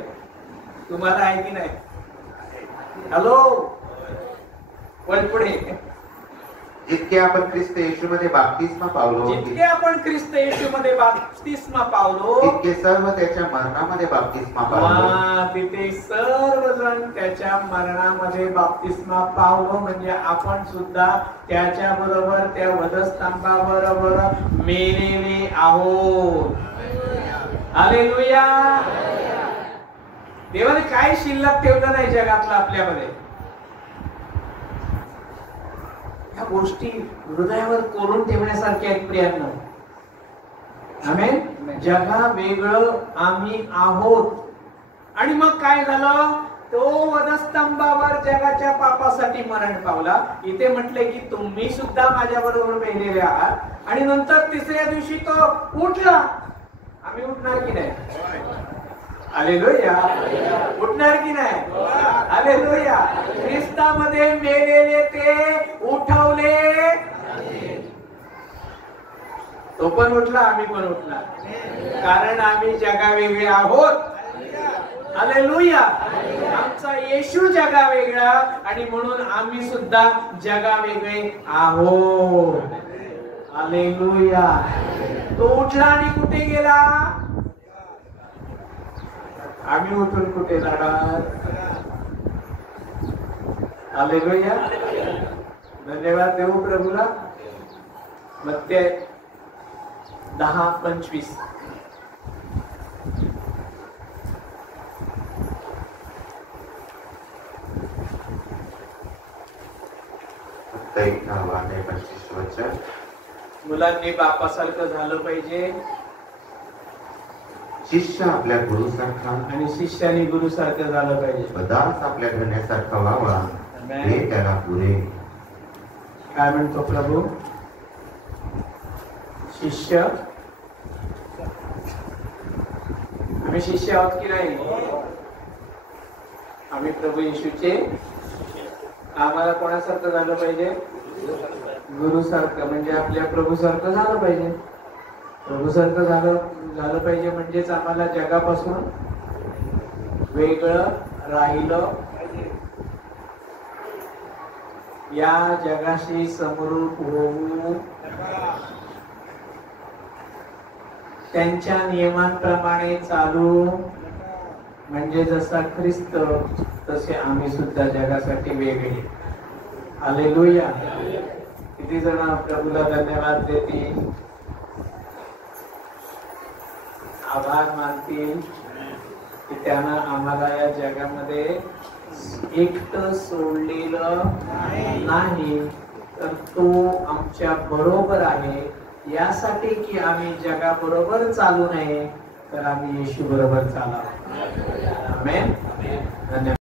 तुम्हाला आहे की नाही? हॅलो. पुढे. जितके आपण ख्रिस्त येशूमध्ये बाप्तिस्मा पावलो, जितके आपण ख्रिस्त येशूमध्ये बाप्तिस्मा पावलो, तितके सर्व त्याच्या मरणामध्ये बाप्तिस्मा पावलो. तिथे सर्वजण त्याच्या मरणामध्ये बाप्तिस्मा पावलो. म्हणजे आपण सुद्धा त्याच्या बरोबर त्या वधस्तंभाबरोबर मेलेले आहोत. हालेलुया. देवाने काय शिल्लक ठेवलं नाही जगातलं आपल्यामध्ये. ह्या गोष्टी हृदयावर कोरून ठेवण्यासारख्या आहेत प्रियांनो. आमेन. जगा वेगळं आम्ही आहोत. आणि मग काय झालं? तो वधस्तंभावर जगाच्या पापासाठी मरण पावला. इथे म्हटले की तुम्ही सुद्धा माझ्या बरोबर मेलेले आहात. आणि नंतर तिसऱ्या दिवशी तो उठला. आम्ही उठणार की नाही? हालेलुया. उठणार की नाही? हालेलुया. ख्रिस्तामध्ये मेलेले ते उठवले. तो पण उठला, आम्ही पण उठणार. कारण आम्ही जगा वेगळे आहोत. हालेलुया. आमचा येशू जगा वेगळा आणि म्हणून आम्ही सुद्धा जगा वेगळे आहोत. हालेलुया. तो उठला आणि कुठे गेला? आम्ही उठून कुठे जाणार? हालेलुया. धन्यवाद देऊ प्रभूला. मत्ते 10:25. मुलांनी बापासारखं झालं पाहिजे. शिष्य आपल्या गुरुसारखा आणि शिष्याने गुरुसारखं झालं पाहिजे. दास आपल्या घराण्यासारखा व्हावा हे त्याला पुरे. काय म्हणतो प्रभू? शिष्य. आम्ही शिष्य आहोत की नाही? आम्ही प्रभू येशूचे. आम्हाला कोणासारखं झालं पाहिजे? गुरुसारखं. म्हणजे आपल्या प्रभूसारखं झालं पाहिजे. प्रभूसारखं झालं पाहिजे म्हणजेच आम्हाला जगापासून वेगळं राहिलं या जगाशी समरूप होऊ, त्यांच्या नियमांप्रमाणे चालू, म्हणजे जसा ख्रिस्त तसे आम्ही सुद्धा जगासाठी वेगळे. हालेलुया. किती जण प्रभूला धन्यवाद देतील, आभार मानतील की त्यानं आम्हाला या जगामध्ये एकटं सोडलेलं नाही, तर तो आमच्या बरोबर आहे. यासाठी की आम्ही जगाबरोबर चालू नये, तर आम्ही येशू बरोबर चालावं. आमेन. धन्यवाद.